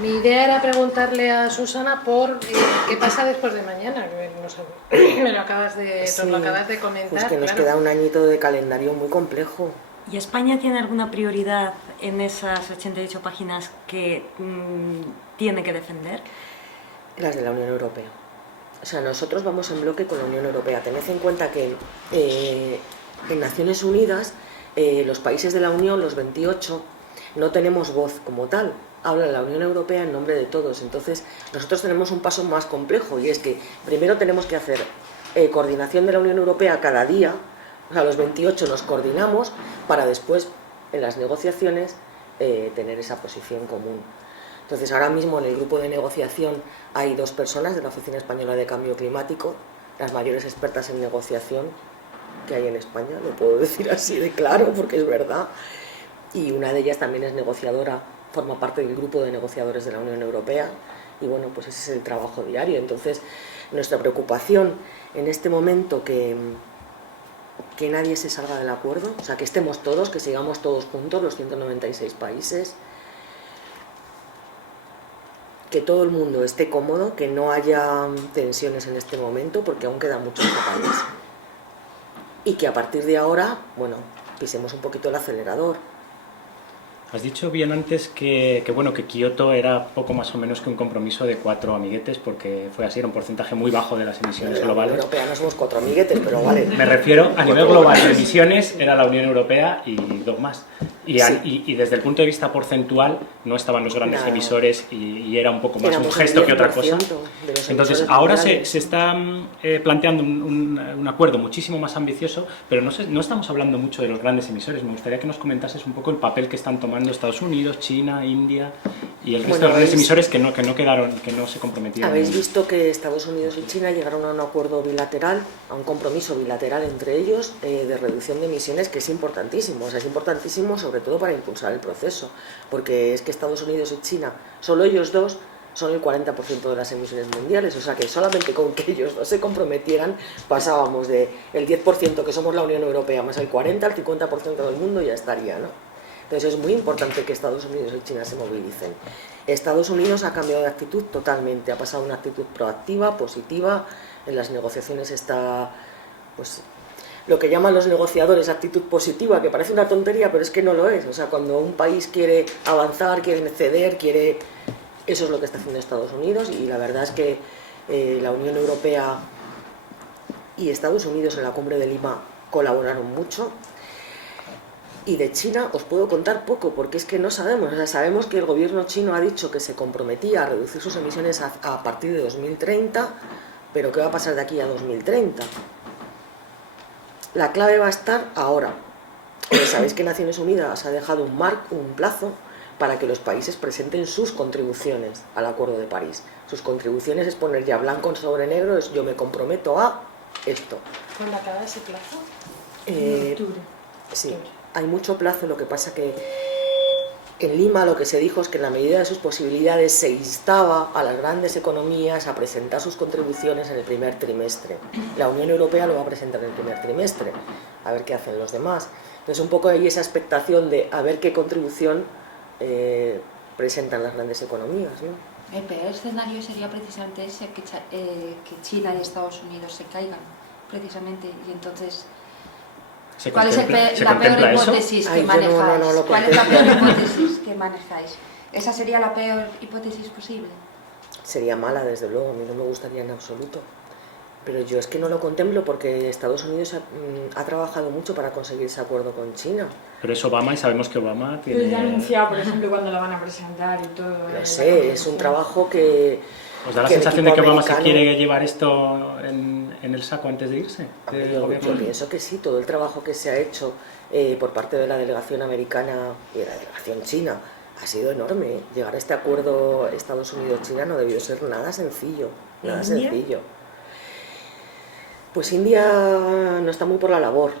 mi idea era preguntarle a Susana por qué pasa después de mañana, que me lo acabas de comentar. Pues que nos claro. queda un añito de calendario muy complejo. ¿Y España tiene alguna prioridad en esas 88 páginas que tiene que defender? Las de la Unión Europea. O sea, nosotros vamos en bloque con la Unión Europea. Tened en cuenta que en Naciones Unidas los países de la Unión, los 28, no tenemos voz como tal. Habla la Unión Europea en nombre de todos. Entonces, nosotros tenemos un paso más complejo y es que primero tenemos que hacer coordinación de la Unión Europea cada día. O sea, los 28 nos coordinamos para después, en las negociaciones, tener esa posición común. Entonces, ahora mismo en el grupo de negociación hay 2 personas de la Oficina Española de Cambio Climático, las mayores expertas en negociación que hay en España, lo puedo decir así de claro porque es verdad, y una de ellas también es negociadora, forma parte del grupo de negociadores de la Unión Europea, y bueno, pues ese es el trabajo diario. Entonces, nuestra preocupación en este momento que nadie se salga del acuerdo, o sea, que estemos todos, que sigamos todos juntos, los 196 países, que todo el mundo esté cómodo, que no haya tensiones en este momento, porque aún queda mucho este país. Y que a partir de ahora, bueno, pisemos un poquito el acelerador. Has dicho bien antes que Kioto era poco más o menos que un compromiso de 4 amiguetes, porque fue así, era un porcentaje muy bajo de las emisiones globales. En la Unión Europea no somos 4 amiguetes, pero vale. Me refiero a nivel global de emisiones, era la Unión Europea y 2 más. Y desde el punto de vista porcentual no estaban los grandes emisores y era un poco más un gesto que otra cosa. Entonces ahora se está planteando un acuerdo muchísimo más ambicioso, pero no estamos hablando mucho de los grandes emisores. Me gustaría que nos comentases un poco el papel que están tomando Estados Unidos, China, India y el resto de grandes emisores que no se comprometieron. Habéis visto que Estados Unidos y China llegaron a un acuerdo bilateral, a un compromiso bilateral entre ellos de reducción de emisiones, que es importantísimo. O sea, es importantísimo sobre todo para impulsar el proceso, porque es que Estados Unidos y China, solo ellos dos, son el 40% de las emisiones mundiales, o sea que solamente con que ellos dos se comprometieran pasábamos del 10% que somos la Unión Europea más el 40% al 50% del mundo, ya estaría, ¿no? Entonces es muy importante que Estados Unidos y China se movilicen. Estados Unidos ha cambiado de actitud totalmente, ha pasado a una actitud proactiva, positiva, en las negociaciones está, pues, lo que llaman los negociadores actitud positiva, que parece una tontería, pero es que no lo es. O sea, cuando un país quiere avanzar, quiere ceder, eso es lo que está haciendo Estados Unidos, y la verdad es que la Unión Europea y Estados Unidos en la cumbre de Lima colaboraron mucho. Y de China os puedo contar poco, porque es que no sabemos. O sea, sabemos que el gobierno chino ha dicho que se comprometía a reducir sus emisiones a partir de 2030, pero ¿qué va a pasar de aquí a 2030? La clave va a estar ahora. Sabéis que Naciones Unidas ha dejado un plazo para que los países presenten sus contribuciones al Acuerdo de París. Sus contribuciones es poner ya blanco sobre negro, es yo me comprometo a esto. ¿Cuándo acaba ese plazo? En octubre. Sí, hay mucho plazo, lo que pasa que en Lima lo que se dijo es que en la medida de sus posibilidades se instaba a las grandes economías a presentar sus contribuciones en el primer trimestre. La Unión Europea lo va a presentar en el primer trimestre, a ver qué hacen los demás. Entonces un poco hay esa expectación de a ver qué contribución presentan las grandes economías, ¿no? El peor escenario sería precisamente ese, que China y Estados Unidos se caigan, precisamente, y entonces... ¿Cuál es la peor hipótesis que manejáis? ¿Cuál es la peor hipótesis que manejáis? ¿Esa sería la peor hipótesis posible? Sería mala, desde luego, a mí no me gustaría en absoluto. Pero yo es que no lo contemplo porque Estados Unidos ha trabajado mucho para conseguir ese acuerdo con China. Pero es Obama y sabemos que Obama tiene... Pero ya ha anunciado, por ejemplo, cuándo la van a presentar y todo. No sé, es un trabajo que ¿Os da la que el sensación de equipo que Obama se americano- quiere llevar esto en el saco antes de irse? Yo pienso que sí, todo el trabajo que se ha hecho por parte de la delegación americana y de la delegación china ha sido enorme. Llegar a este acuerdo Estados Unidos-China no debió ser nada sencillo, nada ¿India? sencillo. Pues India no está muy por la labor.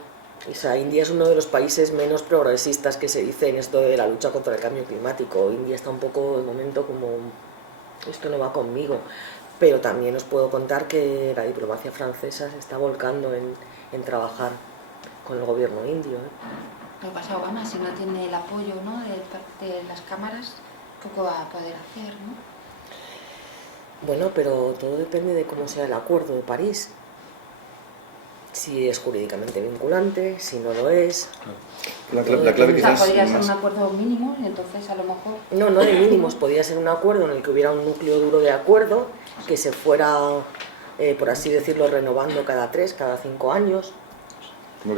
O sea, India es uno de los países menos progresistas que se dice en esto de la lucha contra el cambio climático. India está un poco, de momento, como esto no va conmigo. Pero también os puedo contar que la diplomacia francesa se está volcando en trabajar con el gobierno indio. Lo que pasa a Obama, si no tiene el apoyo, ¿no?, de las cámaras, poco va a poder hacer, ¿no? Bueno, pero todo depende de cómo sea el acuerdo de París. Si es jurídicamente vinculante, si no lo es. La clave O sea, quizás podría ser más... un acuerdo mínimo y entonces a lo mejor... No de mínimos, podría ser un acuerdo en el que hubiera un núcleo duro de acuerdo, que se fuera, por así decirlo, renovando cada 3, cada 5 años,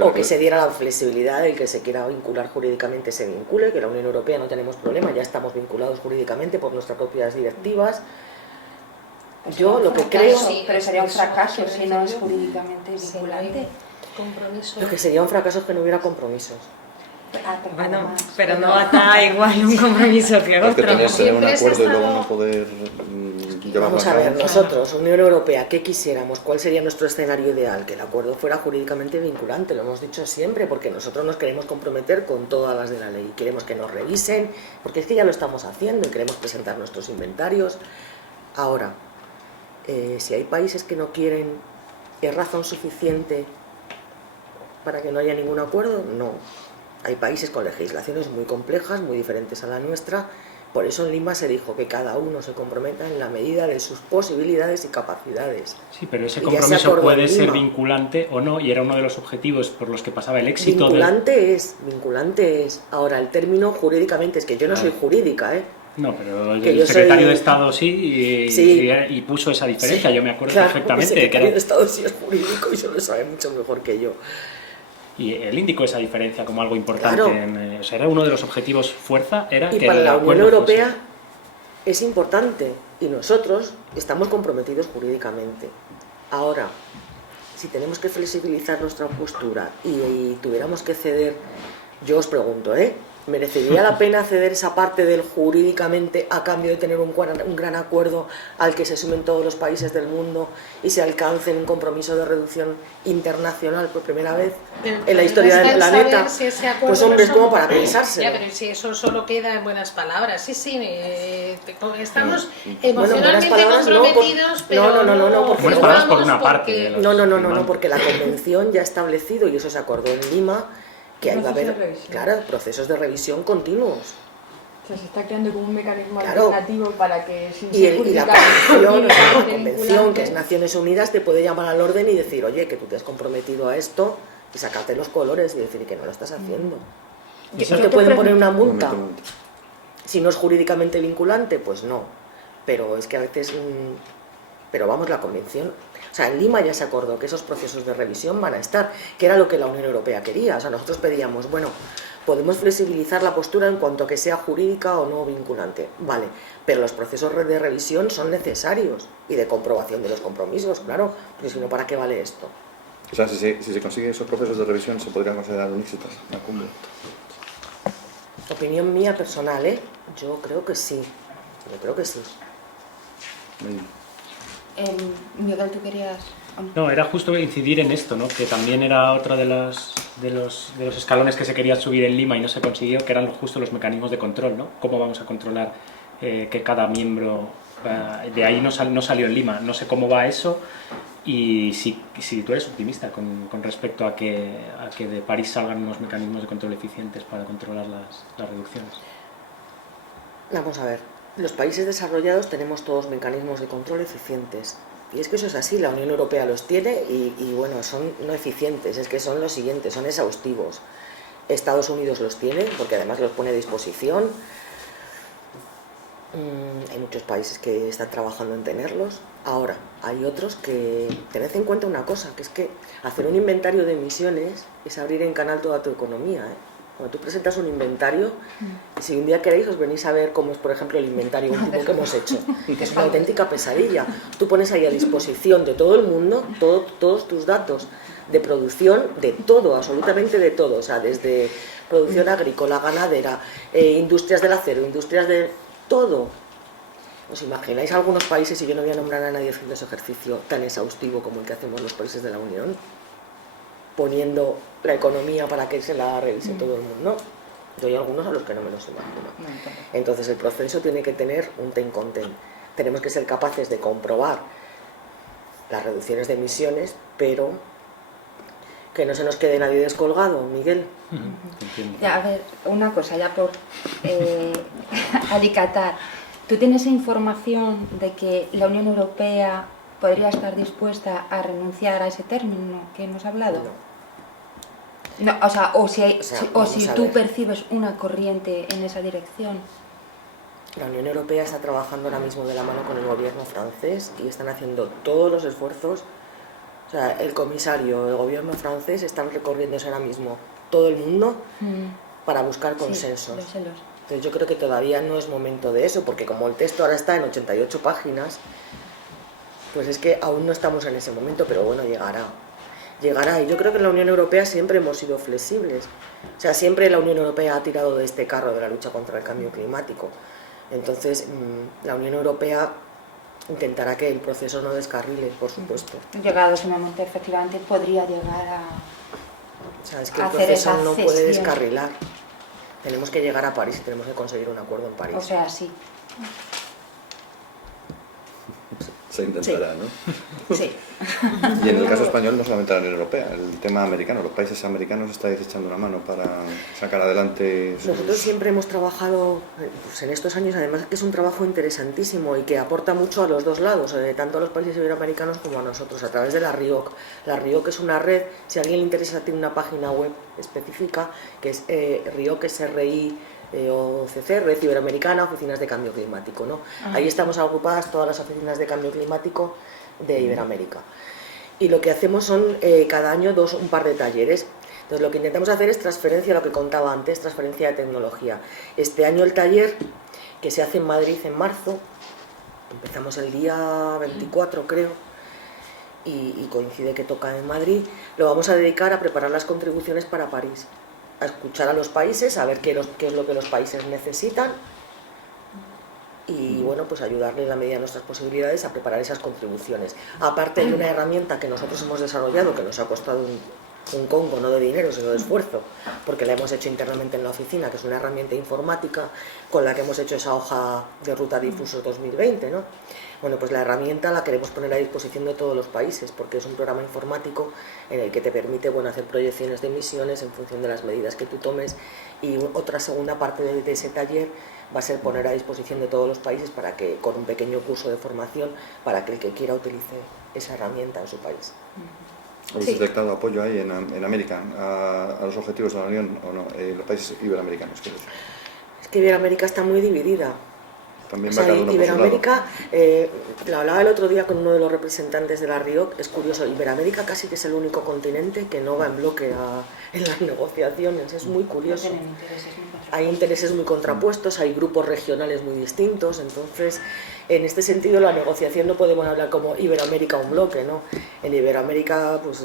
o que se diera la flexibilidad del que se quiera vincular jurídicamente se vincule, que la Unión Europea no tenemos problema, ya estamos vinculados jurídicamente por nuestras propias directivas. Yo lo que creo... Sí, pero sería un fracaso eso, si no es jurídicamente Sí, vinculante. compromiso. Lo que sería un fracaso es que no hubiera compromisos. Ah, pero Bueno, además, pero no ata igual un compromiso que Es que otro. tener un Siempre se acuerdo y ha luego estado- no poder llevarlo Vamos a a ver, cabo. nosotros, Unión Europea, ¿qué quisiéramos? ¿Cuál sería nuestro escenario ideal? Que el acuerdo fuera jurídicamente vinculante, lo hemos dicho siempre, porque nosotros nos queremos comprometer con todas las de la ley. Queremos que nos revisen, porque es que ya lo estamos haciendo y queremos presentar nuestros inventarios. Ahora, si hay países que no quieren, ¿es razón suficiente para que no haya ningún acuerdo? No. Hay países con legislaciones muy complejas, muy diferentes a la nuestra. Por eso en Lima se dijo que cada uno se comprometa en la medida de sus posibilidades y capacidades. Sí, pero ese Y ya se compromiso acordó puede en ser Lima. vinculante o no, y era uno de los objetivos por los que pasaba el éxito de... Vinculante es. Ahora, el término jurídicamente, es que yo no soy jurídica, ¿eh? No, pero Que el yo secretario soy- de Estado sí, Sí. y puso esa diferencia, Sí, yo me acuerdo claro, perfectamente. El Que secretario era, de Estado sí es jurídico y eso lo sabe mucho mejor que yo. y él indicó esa diferencia como algo importante. Claro. O sea, era uno de los objetivos fuerza, era Y que para el la Unión acuerdo Europea es importante y nosotros estamos comprometidos jurídicamente. Ahora, si tenemos que flexibilizar nuestra postura y tuviéramos que ceder, yo os pregunto, ¿merecería la pena ceder esa parte del jurídicamente a cambio de tener un gran acuerdo al que se sumen todos los países del mundo y se alcance un compromiso de reducción internacional por primera vez en la historia del planeta? Si ese acuerdo Pues no hombre, es son- como para pensárselo. Ya, pero si eso solo queda en buenas palabras. Sí, estamos Bueno, emocionalmente buenas palabras no, comprometidos, pero no, porque Buenas palabras por una parte de los- No, porque la convención ya ha establecido, y eso se acordó en Lima, que ahí va a Proceso haber, de revisión. claro, procesos de revisión continuos. O sea, se está creando como un mecanismo Claro. alternativo para que sin Y, ser y la jurídicamente convención, que es vinculante, Naciones Unidas, te puede llamar al orden y decir, oye, que tú te has comprometido a esto, y sacarte los colores y decir que no lo estás haciendo. Eso ¿No es te pueden poner una No me multa? preguntes. Si no es jurídicamente vinculante, pues no. Pero es que a veces... pero vamos, la convención... O sea, en Lima ya se acordó que esos procesos de revisión van a estar, que era lo que la Unión Europea quería. O sea, nosotros pedíamos, bueno, podemos flexibilizar la postura en cuanto a que sea jurídica o no vinculante. Vale, pero los procesos de revisión son necesarios y de comprobación de los compromisos, claro, porque si no, ¿para qué vale esto? O sea, si se consiguen esos procesos de revisión, se podría considerar un éxito la cumbre. Opinión mía personal, ¿eh? Yo creo que sí. Yo creo que sí. Muy bien. Miguel, ¿tú querías...? No, era justo incidir en esto, ¿no? Que también era otra de los escalones que se quería subir en Lima y no se consiguió, que eran justo los mecanismos de control, ¿no? Cómo vamos a controlar que cada miembro... de ahí no salió en Lima, no sé cómo va eso, y si tú eres optimista con respecto a que de París salgan unos mecanismos de control eficientes para controlar las reducciones. Vamos a ver, los países desarrollados tenemos todos mecanismos de control eficientes. Y es que eso es así, la Unión Europea los tiene y bueno, son no eficientes, es que son los siguientes, son exhaustivos. Estados Unidos los tiene, porque además los pone a disposición. Hay muchos países que están trabajando en tenerlos. Ahora, hay otros que... Tened en cuenta una cosa, que es que hacer un inventario de emisiones es abrir en canal toda tu economía, ¿eh? Cuando tú presentas un inventario, si un día queréis os venís a ver cómo es, por ejemplo, el inventario último que hemos hecho, que es una auténtica pesadilla. Tú pones ahí a disposición de todo el mundo todos tus datos de producción, de todo, absolutamente de todo, o sea, desde producción agrícola, ganadera, industrias del acero, industrias de todo. ¿Os imagináis algunos países, y yo no voy a nombrar a nadie haciendo ese ejercicio tan exhaustivo como el que hacemos los países de la Unión, poniendo la economía para que se la revise todo el mundo? Yo hay algunos a los que no me los imagino. Entonces el proceso tiene que tener un ten con ten. Tenemos que ser capaces de comprobar las reducciones de emisiones, pero que no se nos quede nadie descolgado, Miguel. Ya, a ver, una cosa, ya por alicatar. ¿Tú tienes información de que la Unión Europea podría estar dispuesta a renunciar a ese término que hemos hablado? No, o sea, si tú percibes una corriente en esa dirección. La Unión Europea está trabajando ahora mismo de la mano con el gobierno francés y están haciendo todos los esfuerzos. O sea, el comisario, el gobierno francés están recorriéndose ahora mismo todo el mundo para buscar consensos. Sí, Entonces yo creo que todavía no es momento de eso, porque como el texto ahora está en 88 páginas, pues es que aún no estamos en ese momento, pero bueno, llegará. Llegará, y yo creo que en la Unión Europea siempre hemos sido flexibles. O sea, siempre la Unión Europea ha tirado de este carro de la lucha contra el cambio climático. Entonces, la Unión Europea intentará que el proceso no descarrile, por supuesto. Llegado ese momento, efectivamente, podría llegar a... O sea, es que el proceso no puede descarrilar. Tenemos que llegar a París y tenemos que conseguir un acuerdo en París. O sea, sí. Se intentará, ¿no? Sí. Y en el caso español no solamente la Unión Europea, el tema americano, los países americanos estáis echando una mano para sacar adelante sus... Nosotros siempre hemos trabajado, pues en estos años, además que es un trabajo interesantísimo y que aporta mucho a los dos lados, tanto a los países iberoamericanos como a nosotros, a través de la RIOC. La RIOC es una red, si a alguien le interesa, tiene una página web específica, que es RIOC, es RI, OCC, Red Iberoamericana, Oficinas de Cambio Climático, ¿no? Ahí estamos agrupadas todas las oficinas de cambio climático de Iberoamérica. Y lo que hacemos son cada año un par de talleres. Entonces lo que intentamos hacer es transferencia, lo que contaba antes, transferencia de tecnología. Este año el taller, que se hace en Madrid en marzo, empezamos el día 24 creo, y coincide que toca en Madrid, lo vamos a dedicar a preparar las contribuciones para París. A escuchar a los países, a ver qué es lo que los países necesitan y bueno, pues ayudarles en la medida de nuestras posibilidades a preparar esas contribuciones. Aparte de una herramienta que nosotros hemos desarrollado, que nos ha costado un congo, no de dinero, sino de esfuerzo, porque la hemos hecho internamente en la oficina, que es una herramienta informática con la que hemos hecho esa hoja de ruta difusos 2020, ¿no? Bueno, pues la herramienta la queremos poner a disposición de todos los países, porque es un programa informático en el que te permite, bueno, hacer proyecciones de emisiones en función de las medidas que tú tomes, y otra segunda parte de ese taller va a ser poner a disposición de todos los países para que, con un pequeño curso de formación, para que el que quiera utilice esa herramienta en su país. ¿Habéis detectado apoyo ahí en América a los objetivos de la Unión o no? Los países iberoamericanos, quiero decir. Es que Iberoamérica está muy dividida. También O sea, va cada uno por su lado. Iberoamérica, lo hablaba el otro día con uno de los representantes de la RIOC, es curioso, Iberoamérica casi que es el único continente que no va en bloque en las negociaciones, es muy curioso. Hay intereses muy contrapuestos, hay grupos regionales muy distintos, entonces en este sentido la negociación no podemos hablar como Iberoamérica un bloque, ¿no? En Iberoamérica pues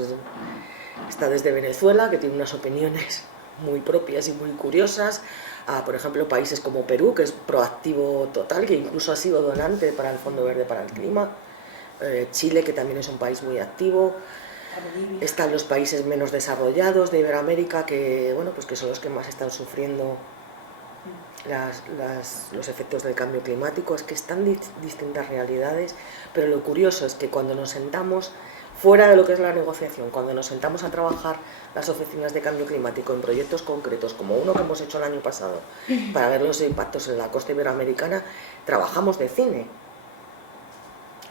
está desde Venezuela, que tiene unas opiniones muy propias y muy curiosas, a, por ejemplo, países como Perú, que es proactivo total, que incluso ha sido donante para el Fondo Verde para el Clima, Chile, que también es un país muy activo, están los países menos desarrollados de Iberoamérica, que, bueno, pues que son los que más están sufriendo los efectos del cambio climático. Es que están distintas realidades, pero lo curioso es que cuando nos sentamos fuera de lo que es la negociación, cuando nos sentamos a trabajar las oficinas de cambio climático en proyectos concretos, como uno que hemos hecho el año pasado, para ver los impactos en la costa iberoamericana, trabajamos de cine.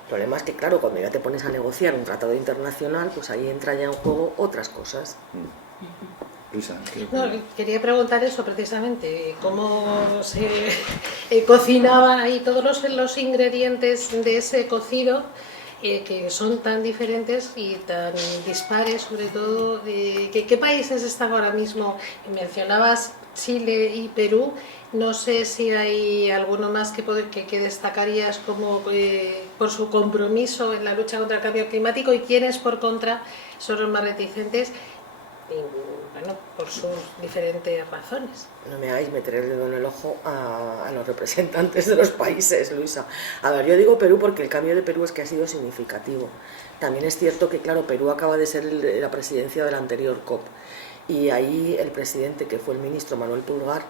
El problema es que, claro, cuando ya te pones a negociar un tratado internacional, pues ahí entra ya en juego otras cosas. Luisa, no, quería preguntar eso precisamente, cómo se cocinaban ahí todos los ingredientes de ese cocido que son tan diferentes y tan dispares, sobre todo. ¿Qué países están ahora mismo? Mencionabas Chile y Perú. No sé si hay alguno más que destacarías como por su compromiso en la lucha contra el cambio climático, y quiénes por contra son los más reticentes, bueno, por sus diferentes razones. No me hagáis meter el dedo en el ojo a los representantes de los países, Luisa. A ver, yo digo Perú porque el cambio de Perú es que ha sido significativo. También es cierto que, claro, Perú acaba de ser la presidencia de la anterior COP, y ahí el presidente, que fue el ministro Manuel Pulgar,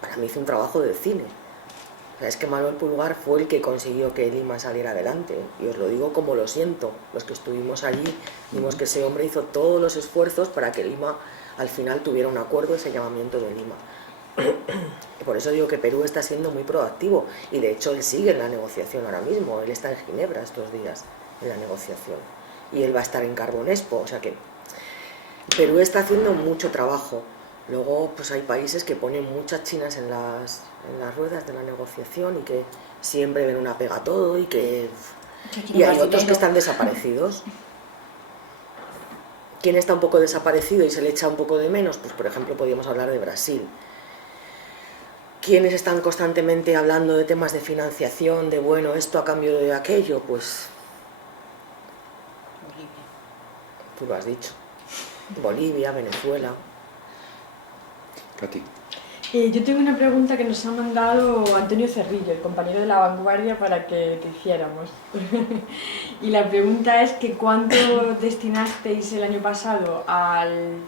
para mí hizo un trabajo de cine. O sea, es que Manuel Pulgar fue el que consiguió que Lima saliera adelante, y os lo digo como lo siento. Los que estuvimos allí vimos que ese hombre hizo todos los esfuerzos para que Lima al final tuviera un acuerdo, ese llamamiento de Lima. Y por eso digo que Perú está siendo muy proactivo, y de hecho él sigue en la negociación ahora mismo. Él está en Ginebra estos días en la negociación, y él va a estar en Carbon Expo. O sea que Perú está haciendo mucho trabajo. Luego pues hay países que ponen muchas chinas en las ruedas de la negociación y que siempre ven una pega a todo, y hay otros que están desaparecidos. ¿Quién está un poco desaparecido y se le echa un poco de menos? Pues por ejemplo podríamos hablar de Brasil. ¿Quiénes están constantemente hablando de temas de financiación, de bueno, esto a cambio de aquello? Pues Bolivia. Tú lo has dicho. Bolivia, Venezuela. Katy. Yo tengo una pregunta que nos ha mandado Antonio Cerrillo, el compañero de La Vanguardia, para que te hiciéramos. Y la pregunta es que ¿cuánto destinasteis el año pasado al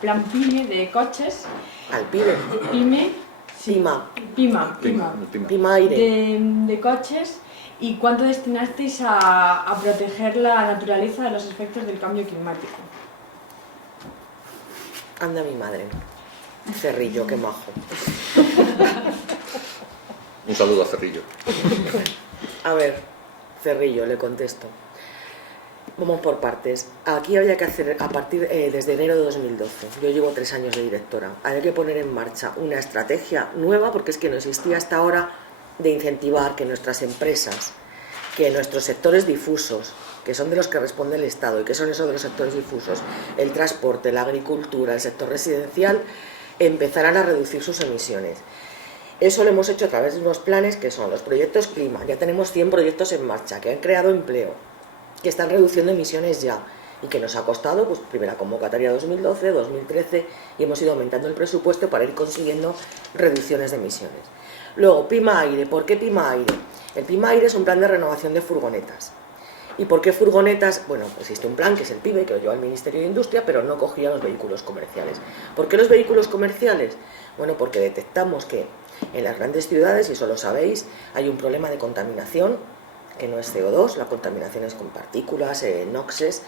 plan PYME de coches? Al PYME. PYME. Sí. PIMA. PIMA Aire. De coches, y cuánto destinasteis a proteger la naturaleza de los efectos del cambio climático. Anda mi madre. Cerrillo, qué majo. Un saludo a Cerrillo. A ver, Cerrillo, le contesto. Vamos por partes. Aquí había que hacer, desde enero de 2012, yo llevo 3 años de directora, había que poner en marcha una estrategia nueva, porque es que no existía hasta ahora, de incentivar que nuestras empresas, que nuestros sectores difusos, que son de los que responde el Estado, y que son esos de los sectores difusos, el transporte, la agricultura, el sector residencial, empezaran a reducir sus emisiones. Eso lo hemos hecho a través de unos planes que son los proyectos Clima. Ya tenemos 100 proyectos en marcha, que han creado empleo, que están reduciendo emisiones ya, y que nos ha costado, pues, primera convocatoria 2012, 2013, y hemos ido aumentando el presupuesto para ir consiguiendo reducciones de emisiones. Luego, PIMA Aire. ¿Por qué PIMA Aire? El PIMA Aire es un plan de renovación de furgonetas. ¿Y por qué furgonetas? Bueno, existe un plan que es el PIBE, que lo lleva el Ministerio de Industria, pero no cogía los vehículos comerciales. ¿Por qué los vehículos comerciales? Bueno, porque detectamos que en las grandes ciudades, y eso lo sabéis, hay un problema de contaminación, que no es CO2, la contaminación es con partículas, NOxes,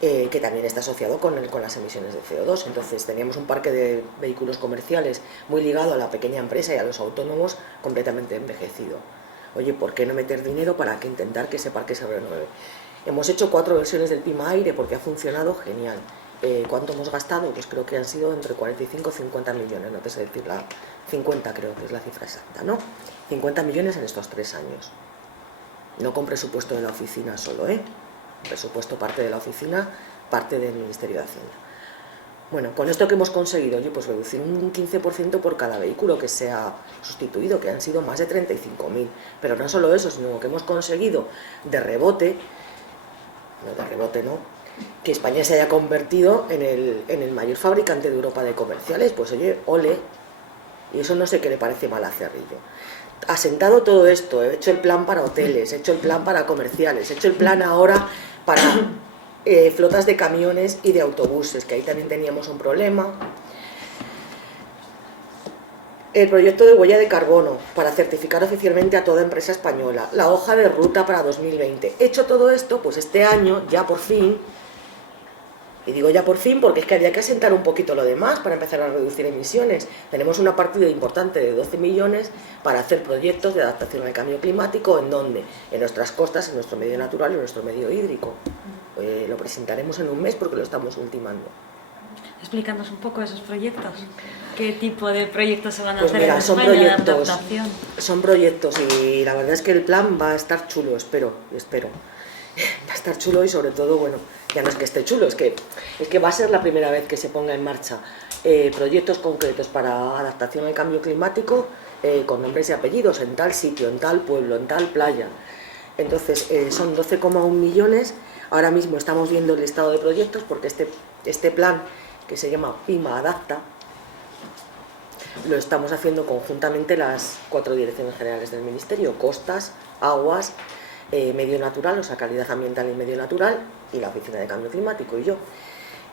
que también está asociado con las emisiones de CO2. Entonces teníamos un parque de vehículos comerciales muy ligado a la pequeña empresa y a los autónomos, completamente envejecido. Oye, ¿por qué no meter dinero para intentar que ese parque se renueve? Hemos hecho 4 versiones del PIMA Aire porque ha funcionado genial. ¿Cuánto hemos gastado? Pues creo que han sido entre 45 y 50 millones, no te sé decir 50 creo que es la cifra exacta, ¿no? 50 millones en estos 3 años. No con presupuesto de la oficina solo, presupuesto parte de la oficina, parte del Ministerio de Hacienda. Bueno, con esto que hemos conseguido, oye, pues reducir un 15% por cada vehículo que se ha sustituido, que han sido más de 35.000. Pero no solo eso, sino que hemos conseguido de rebote, que España se haya convertido en el mayor fabricante de Europa de comerciales. Pues oye, ole, y eso no sé qué le parece mal a Cerrillo. Asentado todo esto, he hecho el plan para hoteles, he hecho el plan para comerciales, he hecho el plan ahora para flotas de camiones y de autobuses, que ahí también teníamos un problema. El proyecto de huella de carbono para certificar oficialmente a toda empresa española, la hoja de ruta para 2020. He hecho todo esto, pues este año, ya por fin, y digo ya por fin porque es que había que asentar un poquito lo demás para empezar a reducir emisiones. Tenemos una partida importante de 12 millones para hacer proyectos de adaptación al cambio climático. ¿En dónde? En nuestras costas, en nuestro medio natural y en nuestro medio hídrico. Lo presentaremos en un mes porque lo estamos ultimando. Explícanos un poco esos proyectos. ¿Qué tipo de proyectos se van a Pues hacer mira, en son España de proyectos, adaptación? son proyectos y la verdad es que el plan va a estar chulo, espero. Va a estar chulo y sobre todo, bueno, ya no es que esté chulo, es que va a ser la primera vez que se ponga en marcha proyectos concretos para adaptación al cambio climático con nombres y apellidos en tal sitio, en tal pueblo, en tal playa. Entonces son 12,1 millones. Ahora mismo estamos viendo el listado de proyectos porque este plan, que se llama PIMA Adapta, lo estamos haciendo conjuntamente las 4 direcciones generales del Ministerio: Costas, Aguas, Medio Natural, o sea, Calidad Ambiental y Medio Natural, y la Oficina de Cambio Climático y yo.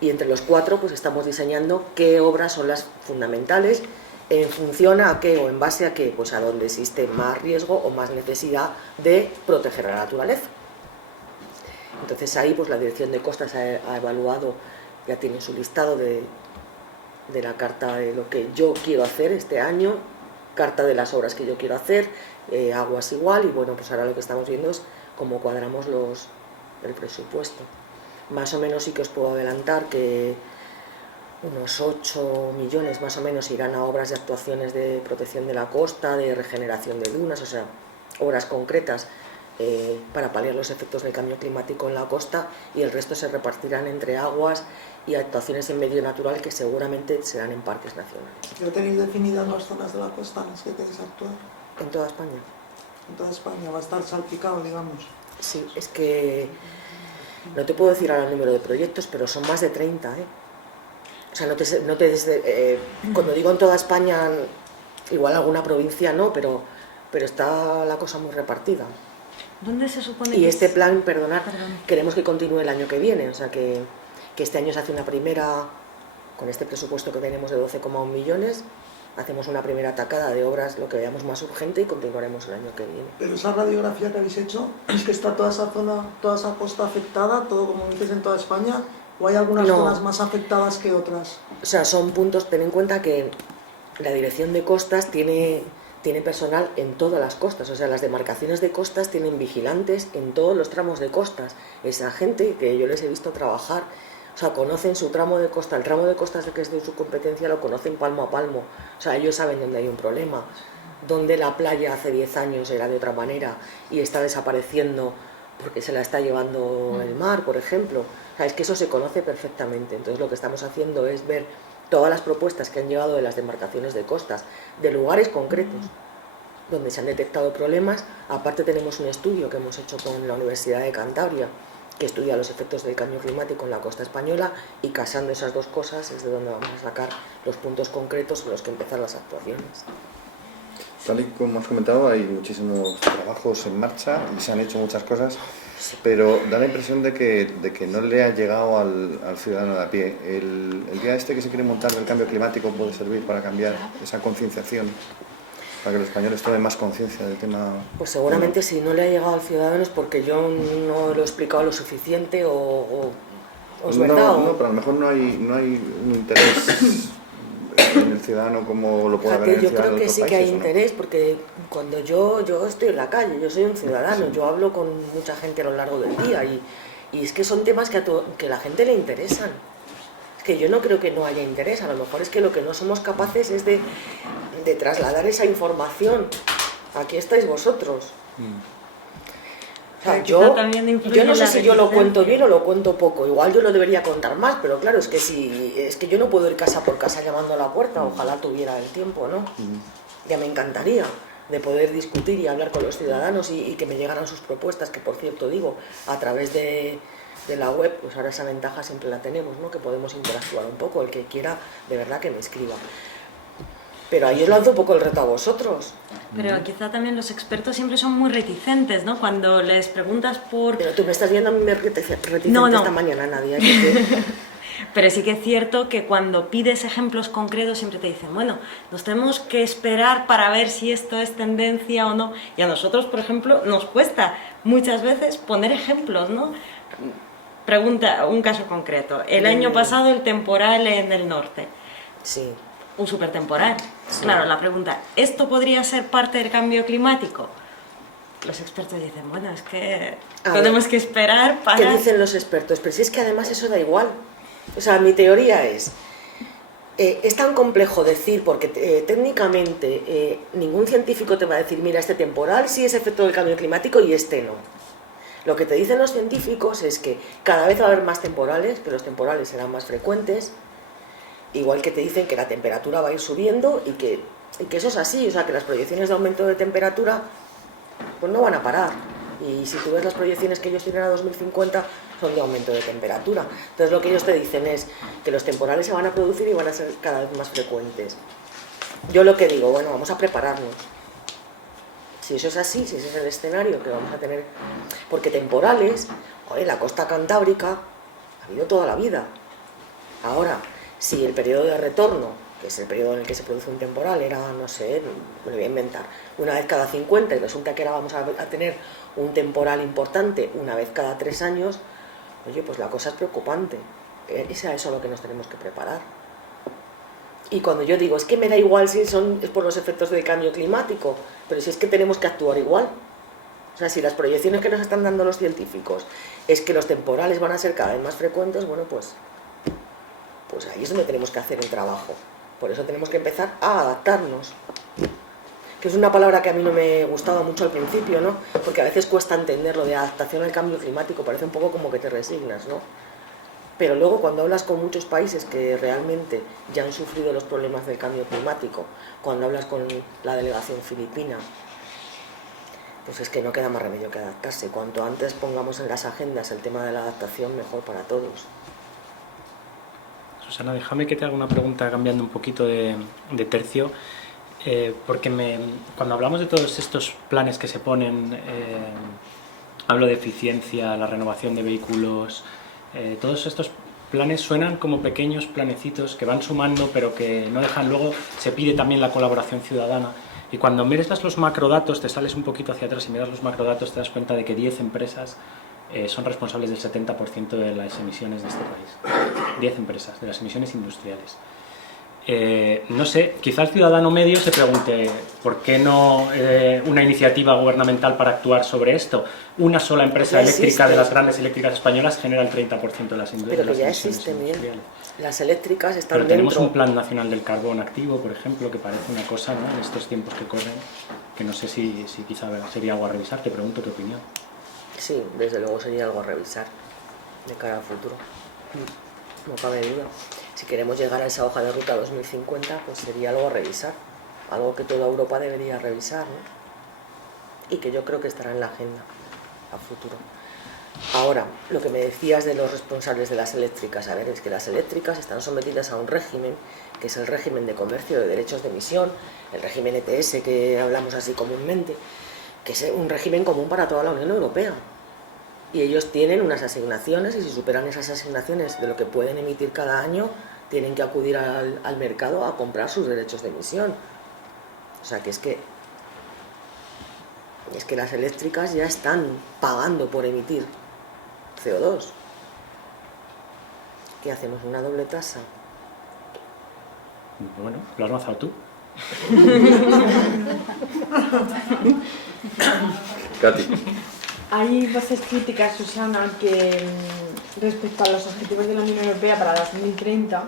Y entre los 4 pues estamos diseñando qué obras son las fundamentales en función a qué o en base a qué, pues a donde existe más riesgo o más necesidad de proteger a la naturaleza. Entonces ahí pues la Dirección de Costas ha evaluado, ya tiene su listado de la carta de lo que yo quiero hacer este año, carta de las obras que yo quiero hacer, Aguas igual, y bueno, pues ahora lo que estamos viendo es cómo cuadramos el presupuesto. Más o menos sí que os puedo adelantar que unos 8 millones más o menos irán a obras de actuaciones de protección de la costa, de regeneración de dunas, o sea, obras concretas para paliar los efectos del cambio climático en la costa, y el resto se repartirán entre aguas y actuaciones en medio natural que seguramente serán en parques nacionales. ¿Ya tenéis definidas las zonas de la costa en las que queréis actuar? En toda España. En toda España, va a estar salpicado, digamos. Sí, es que no te puedo decir ahora el número de proyectos, pero son más de 30, ¿eh? O sea, cuando digo en toda España, igual alguna provincia no, pero está la cosa muy repartida. ¿Dónde se supone Y que este es? plan, Perdón. queremos que continúe el año que viene, o sea que este año se hace una primera, con este presupuesto que tenemos de 12,1 millones, hacemos una primera tacada de obras, lo que veamos más urgente, y continuaremos el año que viene. Pero esa radiografía que habéis hecho, ¿es que está toda esa zona, toda esa costa afectada, todo como dices en toda España, o hay algunas zonas más afectadas que otras? O sea, son puntos, ten en cuenta que la Dirección de Costas tiene personal en todas las costas, o sea, las demarcaciones de costas tienen vigilantes en todos los tramos de costas. Esa gente que yo les he visto trabajar, o sea, conocen su tramo de costa, el tramo de costas que es de su competencia lo conocen palmo a palmo, o sea, ellos saben dónde hay un problema, donde la playa hace 10 años era de otra manera y está desapareciendo porque se la está llevando el mar, por ejemplo. O sea, es que eso se conoce perfectamente. Entonces lo que estamos haciendo es ver todas las propuestas que han llegado de las demarcaciones de costas, de lugares concretos donde se han detectado problemas. Aparte tenemos un estudio que hemos hecho con la Universidad de Cantabria, que estudia los efectos del cambio climático en la costa española, y casando esas dos cosas es de donde vamos a sacar los puntos concretos en los que empezar las actuaciones. Tal y como has comentado, hay muchísimos trabajos en marcha y se han hecho muchas cosas, pero da la impresión de que no le ha llegado al ciudadano de a pie. El día este que se quiere montar del cambio climático puede servir para cambiar esa concienciación, para que los españoles tomen más conciencia del tema. Pues seguramente si no le ha llegado al ciudadano es porque yo no lo he explicado lo suficiente o es verdad. No, pero a lo mejor no hay un interés en el ciudadano como lo puede haber en el Yo ciudadano creo de que otros sí que hay países, ¿o no? interés, porque cuando yo estoy en la calle, yo soy un ciudadano, Sí. yo hablo con mucha gente a lo largo del día y es que son temas que a la gente le interesan. Es que yo no creo que no haya interés, a lo mejor es que lo que no somos capaces es de trasladar esa información. Aquí estáis vosotros. O sea, yo no sé si yo lo cuento bien o lo cuento poco, igual yo lo debería contar más, pero claro, es que yo no puedo ir casa por casa llamando a la puerta, ojalá tuviera el tiempo, ¿no? Ya me encantaría de poder discutir y hablar con los ciudadanos y que me llegaran sus propuestas, que por cierto digo, a través de la web, pues ahora esa ventaja siempre la tenemos, ¿no? Que podemos interactuar un poco, el que quiera de verdad que me escriba. Pero ahí os lanzo un poco el reto a vosotros. Pero quizá también los expertos siempre son muy reticentes, ¿no? Cuando les preguntas por... Pero tú me estás viendo a mí reticente No. esta mañana, Nadia. Pero sí que es cierto que cuando pides ejemplos concretos siempre te dicen, bueno, nos tenemos que esperar para ver si esto es tendencia o no. Y a nosotros, por ejemplo, nos cuesta muchas veces poner ejemplos, ¿no? Pregunta, un caso concreto. El año pasado el temporal en el norte. Sí. Un supertemporal. Sí. Claro, la pregunta, ¿esto podría ser parte del cambio climático? Los expertos dicen, bueno, es que tenemos que esperar para... ¿Qué dicen los expertos? Pero si es que además eso da igual. O sea, mi teoría es Es tan complejo decir, porque técnicamente ningún científico te va a decir, mira, este temporal sí es efecto del cambio climático y este no. Lo que te dicen los científicos es que cada vez va a haber más temporales, que los temporales serán más frecuentes, igual que te dicen que la temperatura va a ir subiendo y que eso es así, o sea, que las proyecciones de aumento de temperatura pues no van a parar. Y si tú ves las proyecciones que ellos tienen a 2050, son de aumento de temperatura. Entonces lo que ellos te dicen es que los temporales se van a producir y van a ser cada vez más frecuentes. Yo lo que digo, bueno, vamos a prepararnos. Si eso es así, si ese es el escenario que vamos a tener... Porque temporales, en la costa cantábrica ha habido toda la vida. Ahora, si el periodo de retorno, que es el periodo en el que se produce un temporal, era, no sé, me lo voy a inventar, una vez cada 50, y resulta que ahora vamos a tener un temporal importante una vez cada 3 años, oye, pues la cosa es preocupante. Es a eso a lo que nos tenemos que preparar. Y cuando yo digo, es que me da igual si es por los efectos del cambio climático, pero si es que tenemos que actuar igual. O sea, si las proyecciones que nos están dando los científicos es que los temporales van a ser cada vez más frecuentes, bueno, pues ahí es donde tenemos que hacer el trabajo. Por eso tenemos que empezar a adaptarnos. Que es una palabra que a mí no me gustaba mucho al principio, ¿no? Porque a veces cuesta entender lo de adaptación al cambio climático, parece un poco como que te resignas, ¿no? Pero luego cuando hablas con muchos países que realmente ya han sufrido los problemas del cambio climático, cuando hablas con la delegación filipina, pues es que no queda más remedio que adaptarse. Cuanto antes pongamos en las agendas el tema de la adaptación, mejor para todos. Susana, déjame que te haga una pregunta cambiando un poquito de tercio, porque cuando hablamos de todos estos planes que se ponen, hablo de eficiencia, la renovación de vehículos, todos estos planes suenan como pequeños planecitos que van sumando, pero que no dejan luego, se pide también la colaboración ciudadana. Y cuando miras los macrodatos, te sales un poquito hacia atrás y miras los macrodatos, te das cuenta de que 10 empresas son responsables del 70% de las emisiones de este país. 10 empresas, de las emisiones industriales. No sé, quizá el ciudadano medio se pregunte ¿por qué no una iniciativa gubernamental para actuar sobre esto? Una sola empresa eléctrica de las grandes eléctricas españolas genera el 30% de las emisiones. Pero que ya existen bien. Las eléctricas están Pero tenemos dentro. un plan nacional del carbón activo, por ejemplo, que parece una cosa, ¿no?, en estos tiempos que corren, que no sé si quizá sería algo a revisar. Te pregunto tu opinión. Sí, desde luego sería algo a revisar de cara al futuro. No cabe duda. Si queremos llegar a esa hoja de ruta 2050, pues sería algo a revisar. Algo que toda Europa debería revisar, ¿no? Y que yo creo que estará en la agenda a futuro. Ahora, lo que me decías de los responsables de las eléctricas, a ver, es que las eléctricas están sometidas a un régimen, que es el régimen de comercio de derechos de emisión, el régimen ETS que hablamos así comúnmente, que es un régimen común para toda la Unión Europea. Y ellos tienen unas asignaciones y si superan esas asignaciones de lo que pueden emitir cada año, tienen que acudir al mercado a comprar sus derechos de emisión. O sea que es que las eléctricas ya están pagando por emitir CO2. ¿Qué hacemos? ¿Una doble tasa? Bueno, lo has lanzado tú. Katy. Hay voces críticas, Susana, que respecto a los objetivos de la Unión Europea para 2030,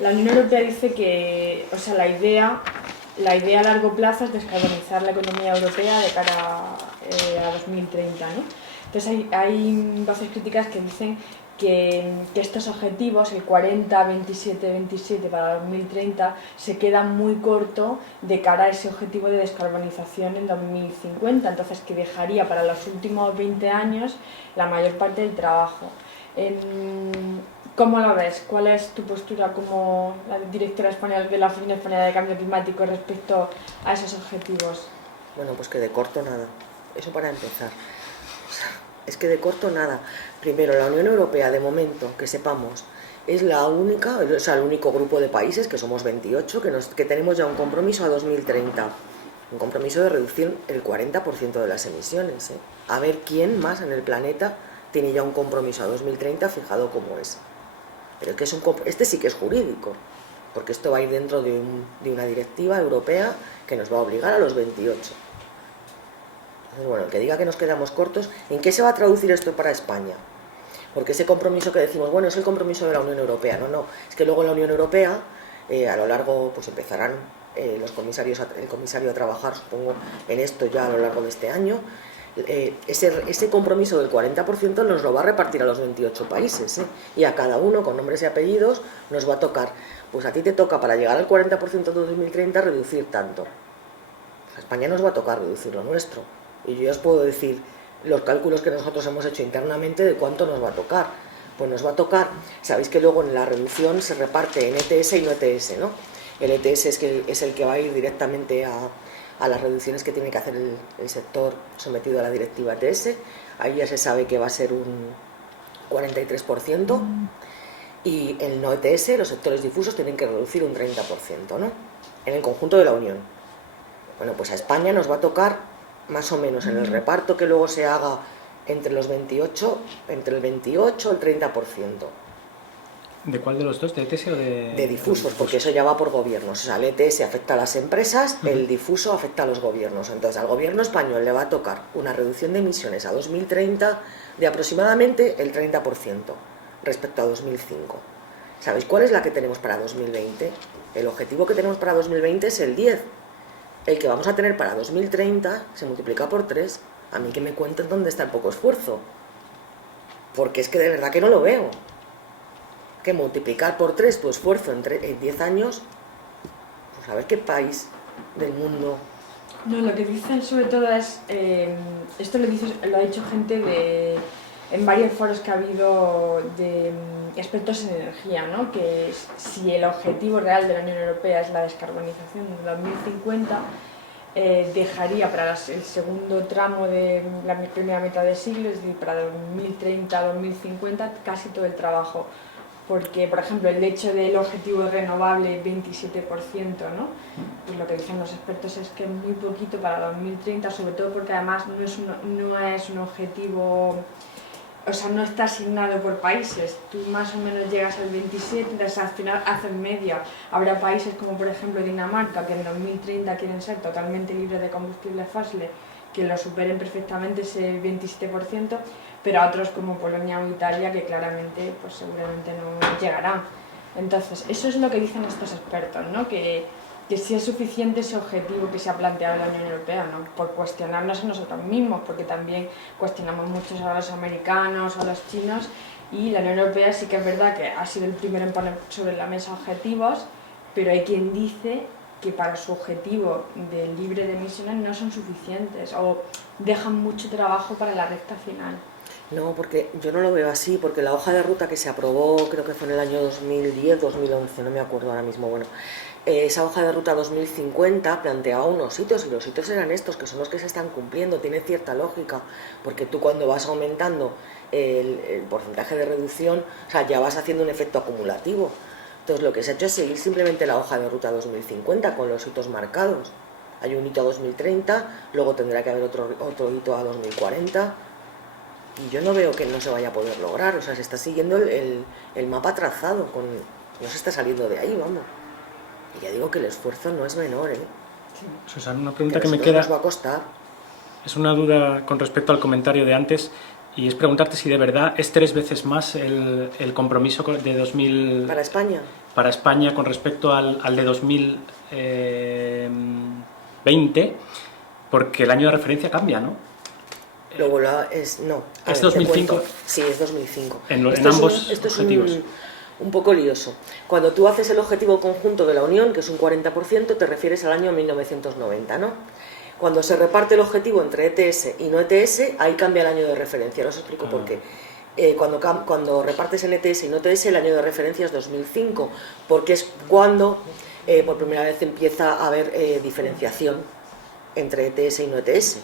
la Unión Europea dice que, o sea, la idea a largo plazo es descarbonizar la economía europea de cara a 2030, ¿no? Entonces hay voces críticas que dicen que estos objetivos, el 40, 27, 27 para 2030, se quedan muy corto de cara a ese objetivo de descarbonización en 2050, entonces que dejaría para los últimos 20 años la mayor parte del trabajo. ¿Cómo lo ves? ¿Cuál es tu postura como la directora española de la Oficina Española de Cambio Climático respecto a esos objetivos? Bueno, pues que de corto nada. Eso para empezar. Es que de corto nada. Primero, la Unión Europea, de momento, que sepamos, es la única, o sea, el único grupo de países, que somos 28, que tenemos ya un compromiso a 2030. Un compromiso de reducir el 40% de las emisiones. A ver quién más en el planeta tiene ya un compromiso a 2030 fijado como ese. Pero es que este sí que es jurídico, porque esto va a ir dentro de una directiva europea que nos va a obligar a los 28. Entonces, bueno, el que diga que nos quedamos cortos, ¿en qué se va a traducir esto para España? Porque ese compromiso que decimos, bueno, es el compromiso de la Unión Europea. No, es que luego la Unión Europea A lo largo, pues empezarán el comisario a trabajar, supongo, en esto ya a lo largo de este año. Ese compromiso del 40% nos lo va a repartir a los 28 países, y a cada uno, con nombres y apellidos, nos va a tocar. Pues a ti te toca, para llegar al 40% de 2030, reducir tanto. A España nos va a tocar reducir lo nuestro. Y yo ya os puedo decir los cálculos que nosotros hemos hecho internamente de cuánto nos va a tocar. Pues nos va a tocar, sabéis que luego en la reducción se reparte en ETS y no ETS, ¿no? El ETS es el que va a ir directamente a las reducciones que tiene que hacer el sector sometido a la directiva ETS. Ahí ya se sabe que va a ser un 43%, y el no ETS, los sectores difusos, tienen que reducir un 30%, ¿no? En el conjunto de la Unión. Bueno, pues a España nos va a tocar más o menos en el reparto que luego se haga entre el 28 y el 30%. ¿De cuál de los dos? ¿De ETS o de...? De difusos, porque eso ya va por gobiernos. O sea, el ETS afecta a las empresas, el difuso afecta a los gobiernos. Entonces, al gobierno español le va a tocar una reducción de emisiones a 2030 de aproximadamente el 30% respecto a 2005. ¿Sabéis cuál es la que tenemos para 2020? El objetivo que tenemos para 2020 es el 10. El que vamos a tener para 2030 se multiplica por 3. A mí que me cuenten dónde está el poco esfuerzo. Porque es que de verdad que no lo veo. Que multiplicar por 3 tu esfuerzo en 10 años, pues a ver qué país del mundo. No, lo que dicen sobre todo es, esto lo ha dicho gente en varios foros que ha habido de expertos en energía, ¿no? Que si el objetivo real de la Unión Europea es la descarbonización de 2050, dejaría para el segundo tramo de la primera mitad del siglo, es decir, para 2030-2050, casi todo el trabajo. Porque, por ejemplo, el hecho del objetivo renovable 27%, ¿no? Pues lo que dicen los expertos es que es muy poquito para 2030, sobre todo porque además no es un objetivo, o sea, no está asignado por países. Tú más o menos llegas al 27, entonces al final hacen media. Habrá países como, por ejemplo, Dinamarca, que en 2030 quieren ser totalmente libres de combustibles fósiles, que lo superen perfectamente ese 27%, pero a otros como Polonia o Italia que claramente pues seguramente no llegarán. Entonces, eso es lo que dicen estos expertos, ¿no? Que sí es suficiente ese objetivo que se ha planteado la Unión Europea, ¿no? Por cuestionarnos a nosotros mismos, porque también cuestionamos mucho a los americanos, a los chinos, y la Unión Europea sí que es verdad que ha sido el primero en poner sobre la mesa objetivos, pero hay quien dice que para su objetivo de libre de emisiones no son suficientes o dejan mucho trabajo para la recta final. No, porque yo no lo veo así, porque la hoja de ruta que se aprobó, creo que fue en el año 2010, 2011, no me acuerdo ahora mismo, bueno, esa hoja de ruta 2050 planteaba unos hitos, y los hitos eran estos, que son los que se están cumpliendo. Tiene cierta lógica, porque tú cuando vas aumentando el porcentaje de reducción, o sea, ya vas haciendo un efecto acumulativo. Entonces lo que se ha hecho es seguir simplemente la hoja de ruta 2050 con los hitos marcados. Hay un hito a 2030, luego tendrá que haber otro hito a 2040, y yo no veo que no se vaya a poder lograr. O sea, se está siguiendo el mapa trazado, no se está saliendo de ahí, vamos. Y ya digo que el esfuerzo no es menor, ¿eh? Susana, una pregunta que a me nosotros queda, nos va a costar. es una duda con respecto al comentario de antes, y es preguntarte si de verdad es 3 veces más el compromiso de 2000... ¿Para España? Para España con respecto al de 2020, porque el año de referencia cambia, ¿no? Luego no. ¿Es ver, 2005? Sí, es 2005. En ambos esto objetivos. Es un poco lioso. Cuando tú haces el objetivo conjunto de la Unión, que es un 40%, te refieres al año 1990, ¿no? Cuando se reparte el objetivo entre ETS y no ETS, ahí cambia el año de referencia. Ahora os explico por qué. Cuando repartes en ETS y no ETS, el año de referencia es 2005, porque es cuando por primera vez empieza a haber diferenciación entre ETS y no ETS.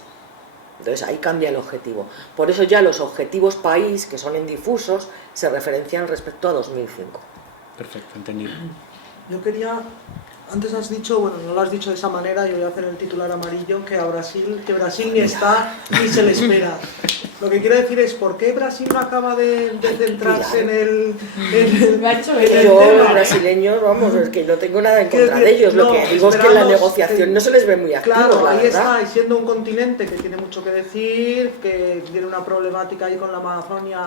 Entonces ahí cambia el objetivo. Por eso ya los objetivos país, que son en difusos, se referencian respecto a 2005. Perfecto, entendido. Yo quería, antes has dicho, bueno, no lo has dicho de esa manera, yo voy a hacer el titular amarillo, que Brasil ni está ni se le espera. Lo que quiero decir es, ¿por qué Brasil no acaba de centrarse en el Yo, tema? los brasileños, vamos, es que no tengo nada en contra de ellos. Lo que digo es que en la negociación no se les ve muy activos, claro, la ahí verdad. está, y siendo un continente que tiene mucho que decir, que tiene una problemática ahí con la Amazonia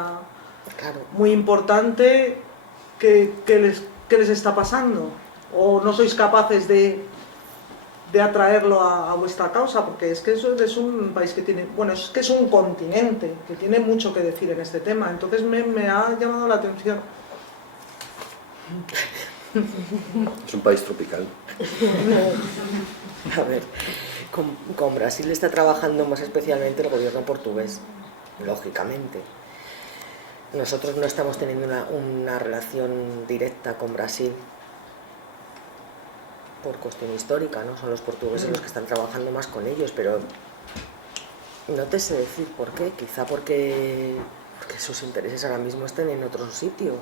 Claro. muy importante, ¿qué les está pasando? ¿O no sois capaces de atraerlo a vuestra causa? Porque es que eso es un país que tiene, bueno, es que es un continente que tiene mucho que decir en este tema, entonces me ha llamado la atención. Es un país tropical. A ver, con Brasil está trabajando más especialmente el gobierno portugués, lógicamente. Nosotros no estamos teniendo una relación directa con Brasil por cuestión histórica, ¿no? Son los portugueses los que están trabajando más con ellos, pero no te sé decir por qué, quizá porque sus intereses ahora mismo estén en otro sitio.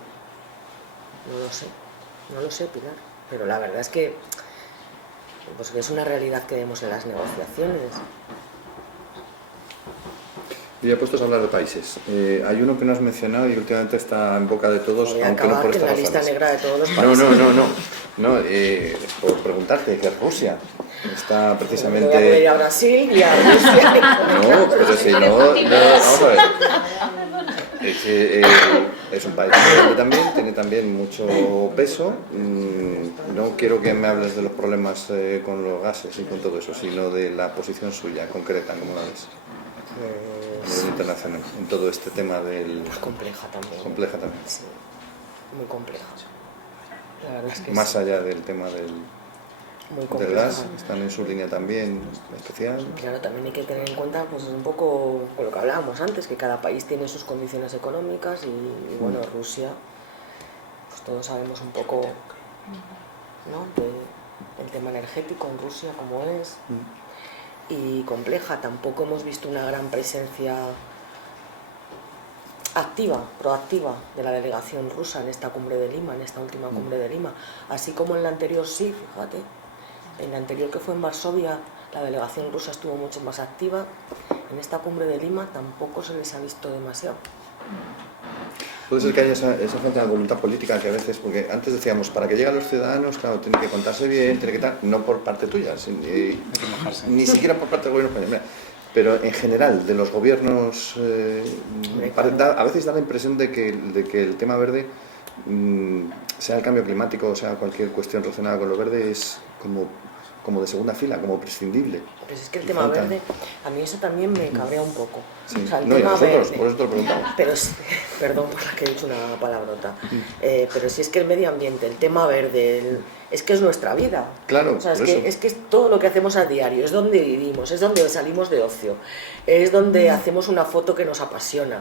No lo sé, Pilar, pero la verdad es que pues es una realidad que vemos en las negociaciones. Y ya puestos a hablar de países, hay uno que no has mencionado y últimamente está en boca de todos, aunque no por en estas la lista razones. negra de todos los países. No, por preguntarte, que Rusia está precisamente... Voy a ir a Brasil y a Rusia. No, pero si no, vamos a ver. Es un país grande también, tiene también mucho peso. No quiero que me hables de los problemas con los gases y con todo eso, sino de la posición suya concreta, ¿cómo la ves? A nivel internacional, en todo este tema del... Compleja también. Compleja también. Sí, muy compleja. La verdad es que Más sí. allá del tema Muy del gas, compleja. están en su línea también especial. Claro, también hay que tener en cuenta pues un poco con lo que hablábamos antes, que cada país tiene sus condiciones económicas y bueno, Rusia, pues todos sabemos un poco, ¿no?, del tema energético en Rusia, cómo es, y compleja. Tampoco hemos visto una gran presencia activa, proactiva de la delegación rusa en esta cumbre de Lima, en esta última cumbre de Lima, así como en la anterior sí, fíjate. En la anterior, que fue en Varsovia, la delegación rusa estuvo mucho más activa. En esta cumbre de Lima tampoco se les ha visto demasiado. Puede ser que haya esa falta de voluntad política que a veces, porque antes decíamos, para que lleguen los ciudadanos, claro, tiene que contarse bien, tiene que tal, no por parte tuya, ni siquiera por parte del gobierno español. Pero en general, de los gobiernos, a veces da la impresión de que el tema verde, sea el cambio climático o sea cualquier cuestión relacionada con lo verde, es como de segunda fila, como prescindible. Pues es que el tema verde, a mí eso también me cabrea un poco. Sí. O sea, el No, y tema nosotros, verde, por eso te lo preguntamos. pero perdón por la que he dicho una palabrota, pero si es que el medio ambiente, el tema verde, es que es nuestra vida. Claro, o sea, por eso. es que es todo lo que hacemos a diario, es donde vivimos, es donde salimos de ocio, es donde hacemos una foto que nos apasiona.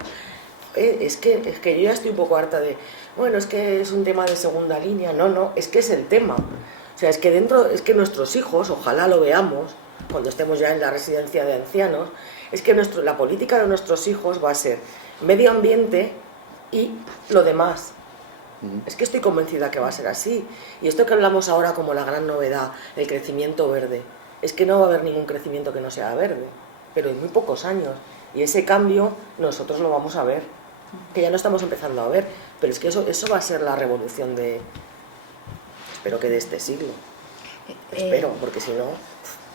Es que yo ya estoy un poco harta de, bueno, es que es un tema de segunda línea. No, es que es el tema. O sea, es que nuestros hijos, ojalá lo veamos cuando estemos ya en la residencia de ancianos, es que la política de nuestros hijos va a ser medio ambiente y lo demás. Es que estoy convencida que va a ser así. Y esto que hablamos ahora como la gran novedad, el crecimiento verde, es que no va a haber ningún crecimiento que no sea verde, pero en muy pocos años. Y ese cambio nosotros lo vamos a ver, que ya no estamos empezando a ver, pero es que eso va a ser la revolución espero que de este siglo. Espero, porque si no...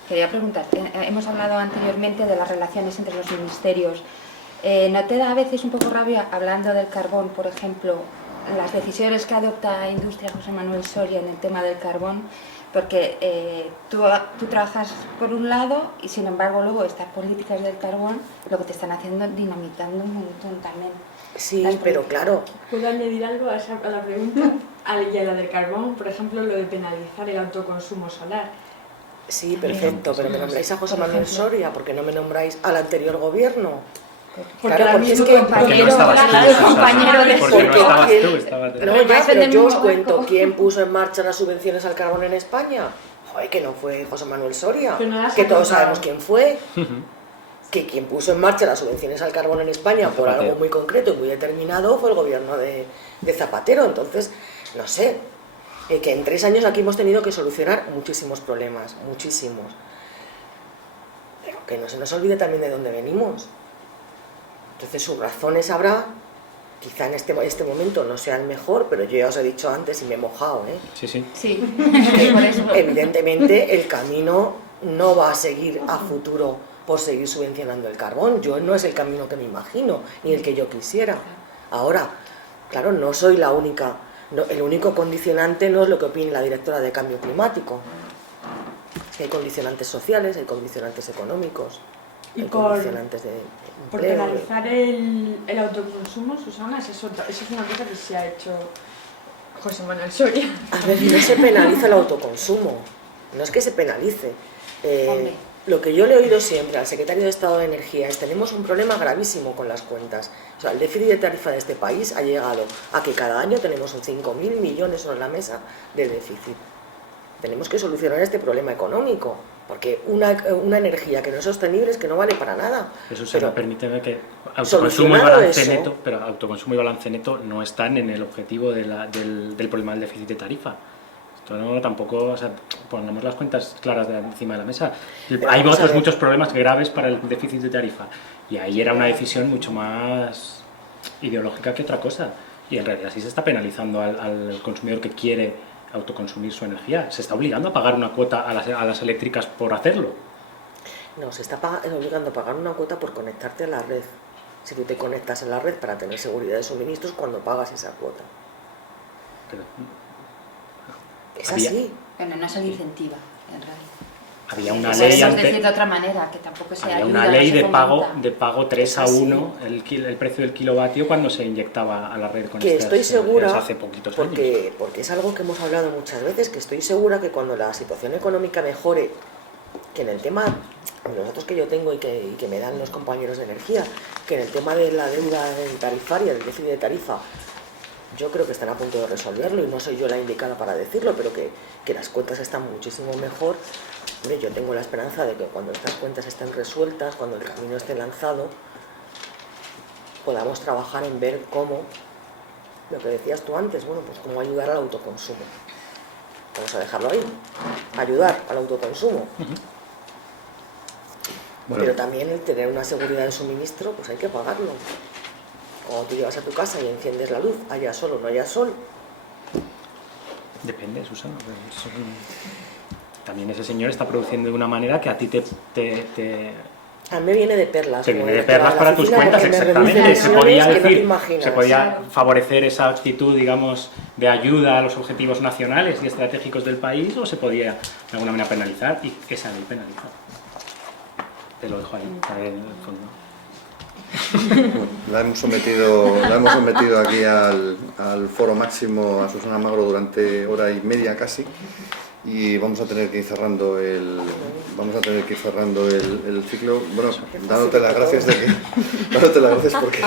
Quería preguntar, hemos hablado anteriormente de las relaciones entre los ministerios. ¿No te da a veces un poco rabia, hablando del carbón, por ejemplo, las decisiones que adopta Industria José Manuel Soria en el tema del carbón? Porque tú trabajas por un lado y sin embargo luego estas políticas del carbón lo que te están haciendo dinamitando un montón también. Sí, pero claro. ¿Puedo añadir algo a la pregunta? Y a la del carbón, por ejemplo, lo de penalizar el autoconsumo solar. Sí, perfecto, pero me nombráis a José Manuel Soria, ¿por qué no me nombráis al anterior gobierno? Porque Claro, ahora porque es mismo que... Porque no estabas tú, el compañero de porque no estabas tú, estabas No, ya, Vais pero del yo os mismo cuento, barco. ¿quién puso en marcha las subvenciones al carbón en España? Joder, que no fue José Manuel Soria, Pero no las que ha todos contado. sabemos quién fue. Que quien puso en marcha las subvenciones al carbón en España por algo muy concreto y muy determinado fue el gobierno de Zapatero. Entonces, no sé, que en 3 años aquí hemos tenido que solucionar muchísimos problemas, muchísimos. Pero que no se nos olvide también de dónde venimos. Entonces sus razones habrá, quizá en este momento no sea el mejor, pero yo ya os he dicho antes y me he mojado, Sí, sí. Sí, que por eso. evidentemente el camino no va a seguir a futuro por seguir subvencionando el carbón. No es el camino que me imagino, ni el que yo quisiera. Ahora, claro, no soy la única No, el único condicionante no es lo que opine la directora de Cambio Climático. Es que hay condicionantes sociales, hay condicionantes económicos, Y hay por condicionantes de Por empleo. penalizar el autoconsumo, Susana, esa es una cosa que se ha hecho José Manuel Soria. A ver, no se penaliza el autoconsumo, no es que se penalice. Hombre. Lo que yo le he oído siempre al secretario de Estado de Energía es: tenemos un problema gravísimo con las cuentas. O sea, el déficit de tarifa de este país ha llegado a que cada año tenemos un 5.000 millones sobre la mesa de déficit. Tenemos que solucionar este problema económico, porque una energía que no es sostenible es que no vale para nada. Eso se Pero me permite que autoconsumo y solucionado balance eso, neto, pero autoconsumo y balance neto no están en el objetivo del problema del déficit de tarifa. Esto no, tampoco, o sea, pongamos las cuentas claras encima de la mesa. Hay vamos a otros ver. muchos problemas graves para el déficit de tarifa, y ahí era una decisión mucho más ideológica que otra cosa, y en realidad sí se está penalizando al consumidor que quiere autoconsumir su energía. Se está obligando a pagar una cuota a las eléctricas por hacerlo. no, se está obligando a pagar una cuota por conectarte a la red. Si tú te conectas a la red para tener seguridad de suministros, cuando pagas esa cuota. Pero Es Había- así. Bueno, no se le incentiva, en realidad. había una Eso ley es decir ante... de otra manera, que tampoco se Había ayuda, una no ley se fomenta. de pago 3 a Es así. 1 el precio del kilovatio cuando se inyectaba a la red con Que estas estoy segura, energías hace poquitos años. porque es algo que hemos hablado muchas veces, que estoy segura que cuando la situación económica mejore, que en el tema, los datos que yo tengo y que me dan los compañeros de energía, que en el tema de la deuda tarifaria, del déficit de tarifa, yo creo que están a punto de resolverlo, y no soy yo la indicada para decirlo, pero que las cuentas están muchísimo mejor. Hombre, yo tengo la esperanza de que cuando estas cuentas estén resueltas, cuando el camino esté lanzado, podamos trabajar en ver cómo, lo que decías tú antes, bueno, pues cómo ayudar al autoconsumo. Vamos a dejarlo ahí, ayudar al autoconsumo. Bueno. Pero también el tener una seguridad de suministro, pues hay que pagarlo. Cuando tú llegas a tu casa y enciendes la luz, haya sol o no haya sol, Depende, Susana. Pues, también ese señor está produciendo de una manera que a ti te a mí me viene de perlas. te como viene de directora perlas la para tus oficina, cuentas, porque me exactamente. reducen Se podía emisiones que no te decir, imaginas. se podía Claro. favorecer esa actitud, digamos, de ayuda a los objetivos nacionales y estratégicos del país, o se podía de alguna manera penalizar, y esa ley penaliza. Te lo dejo ahí, en el fondo. La hemos sometido aquí al foro máximo a Susana Magro durante hora y media casi, y vamos a tener que ir cerrando el ciclo. Bueno, dándote las gracias porque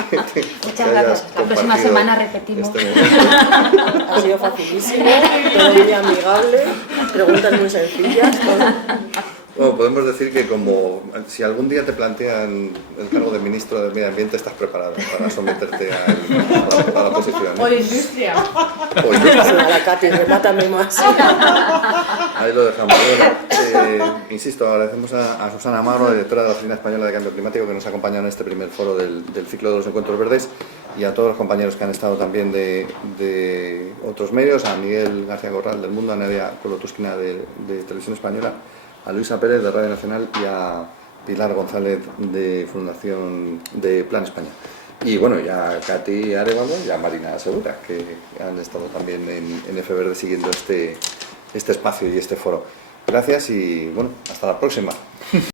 Muchas gracias. La próxima semana repetimos. Ha sido facilísimo, todo muy amigable, preguntas muy sencillas. Bueno, podemos decir que como si algún día te plantean el cargo de ministro del Medio Ambiente, estás preparado para someterte a la posición, ¿eh? O de industria. O industria. A la Katy, remátame más. Ahí lo dejamos. Bueno, insisto, agradecemos a Susana Magro, directora de la Oficina Española de Cambio Climático, que nos ha acompañado en este primer foro del ciclo de los encuentros verdes, y a todos los compañeros que han estado también de otros medios, a Miguel García Corral del Mundo, a Nadia Colotusquina de Televisión Española, a Luisa Pérez de Radio Nacional y a Pilar González de Fundación de Plan España. Y bueno, ya a Katy Arevalo y a Marina Segura, que han estado también en F Verde siguiendo este espacio y este foro. Gracias y bueno, hasta la próxima.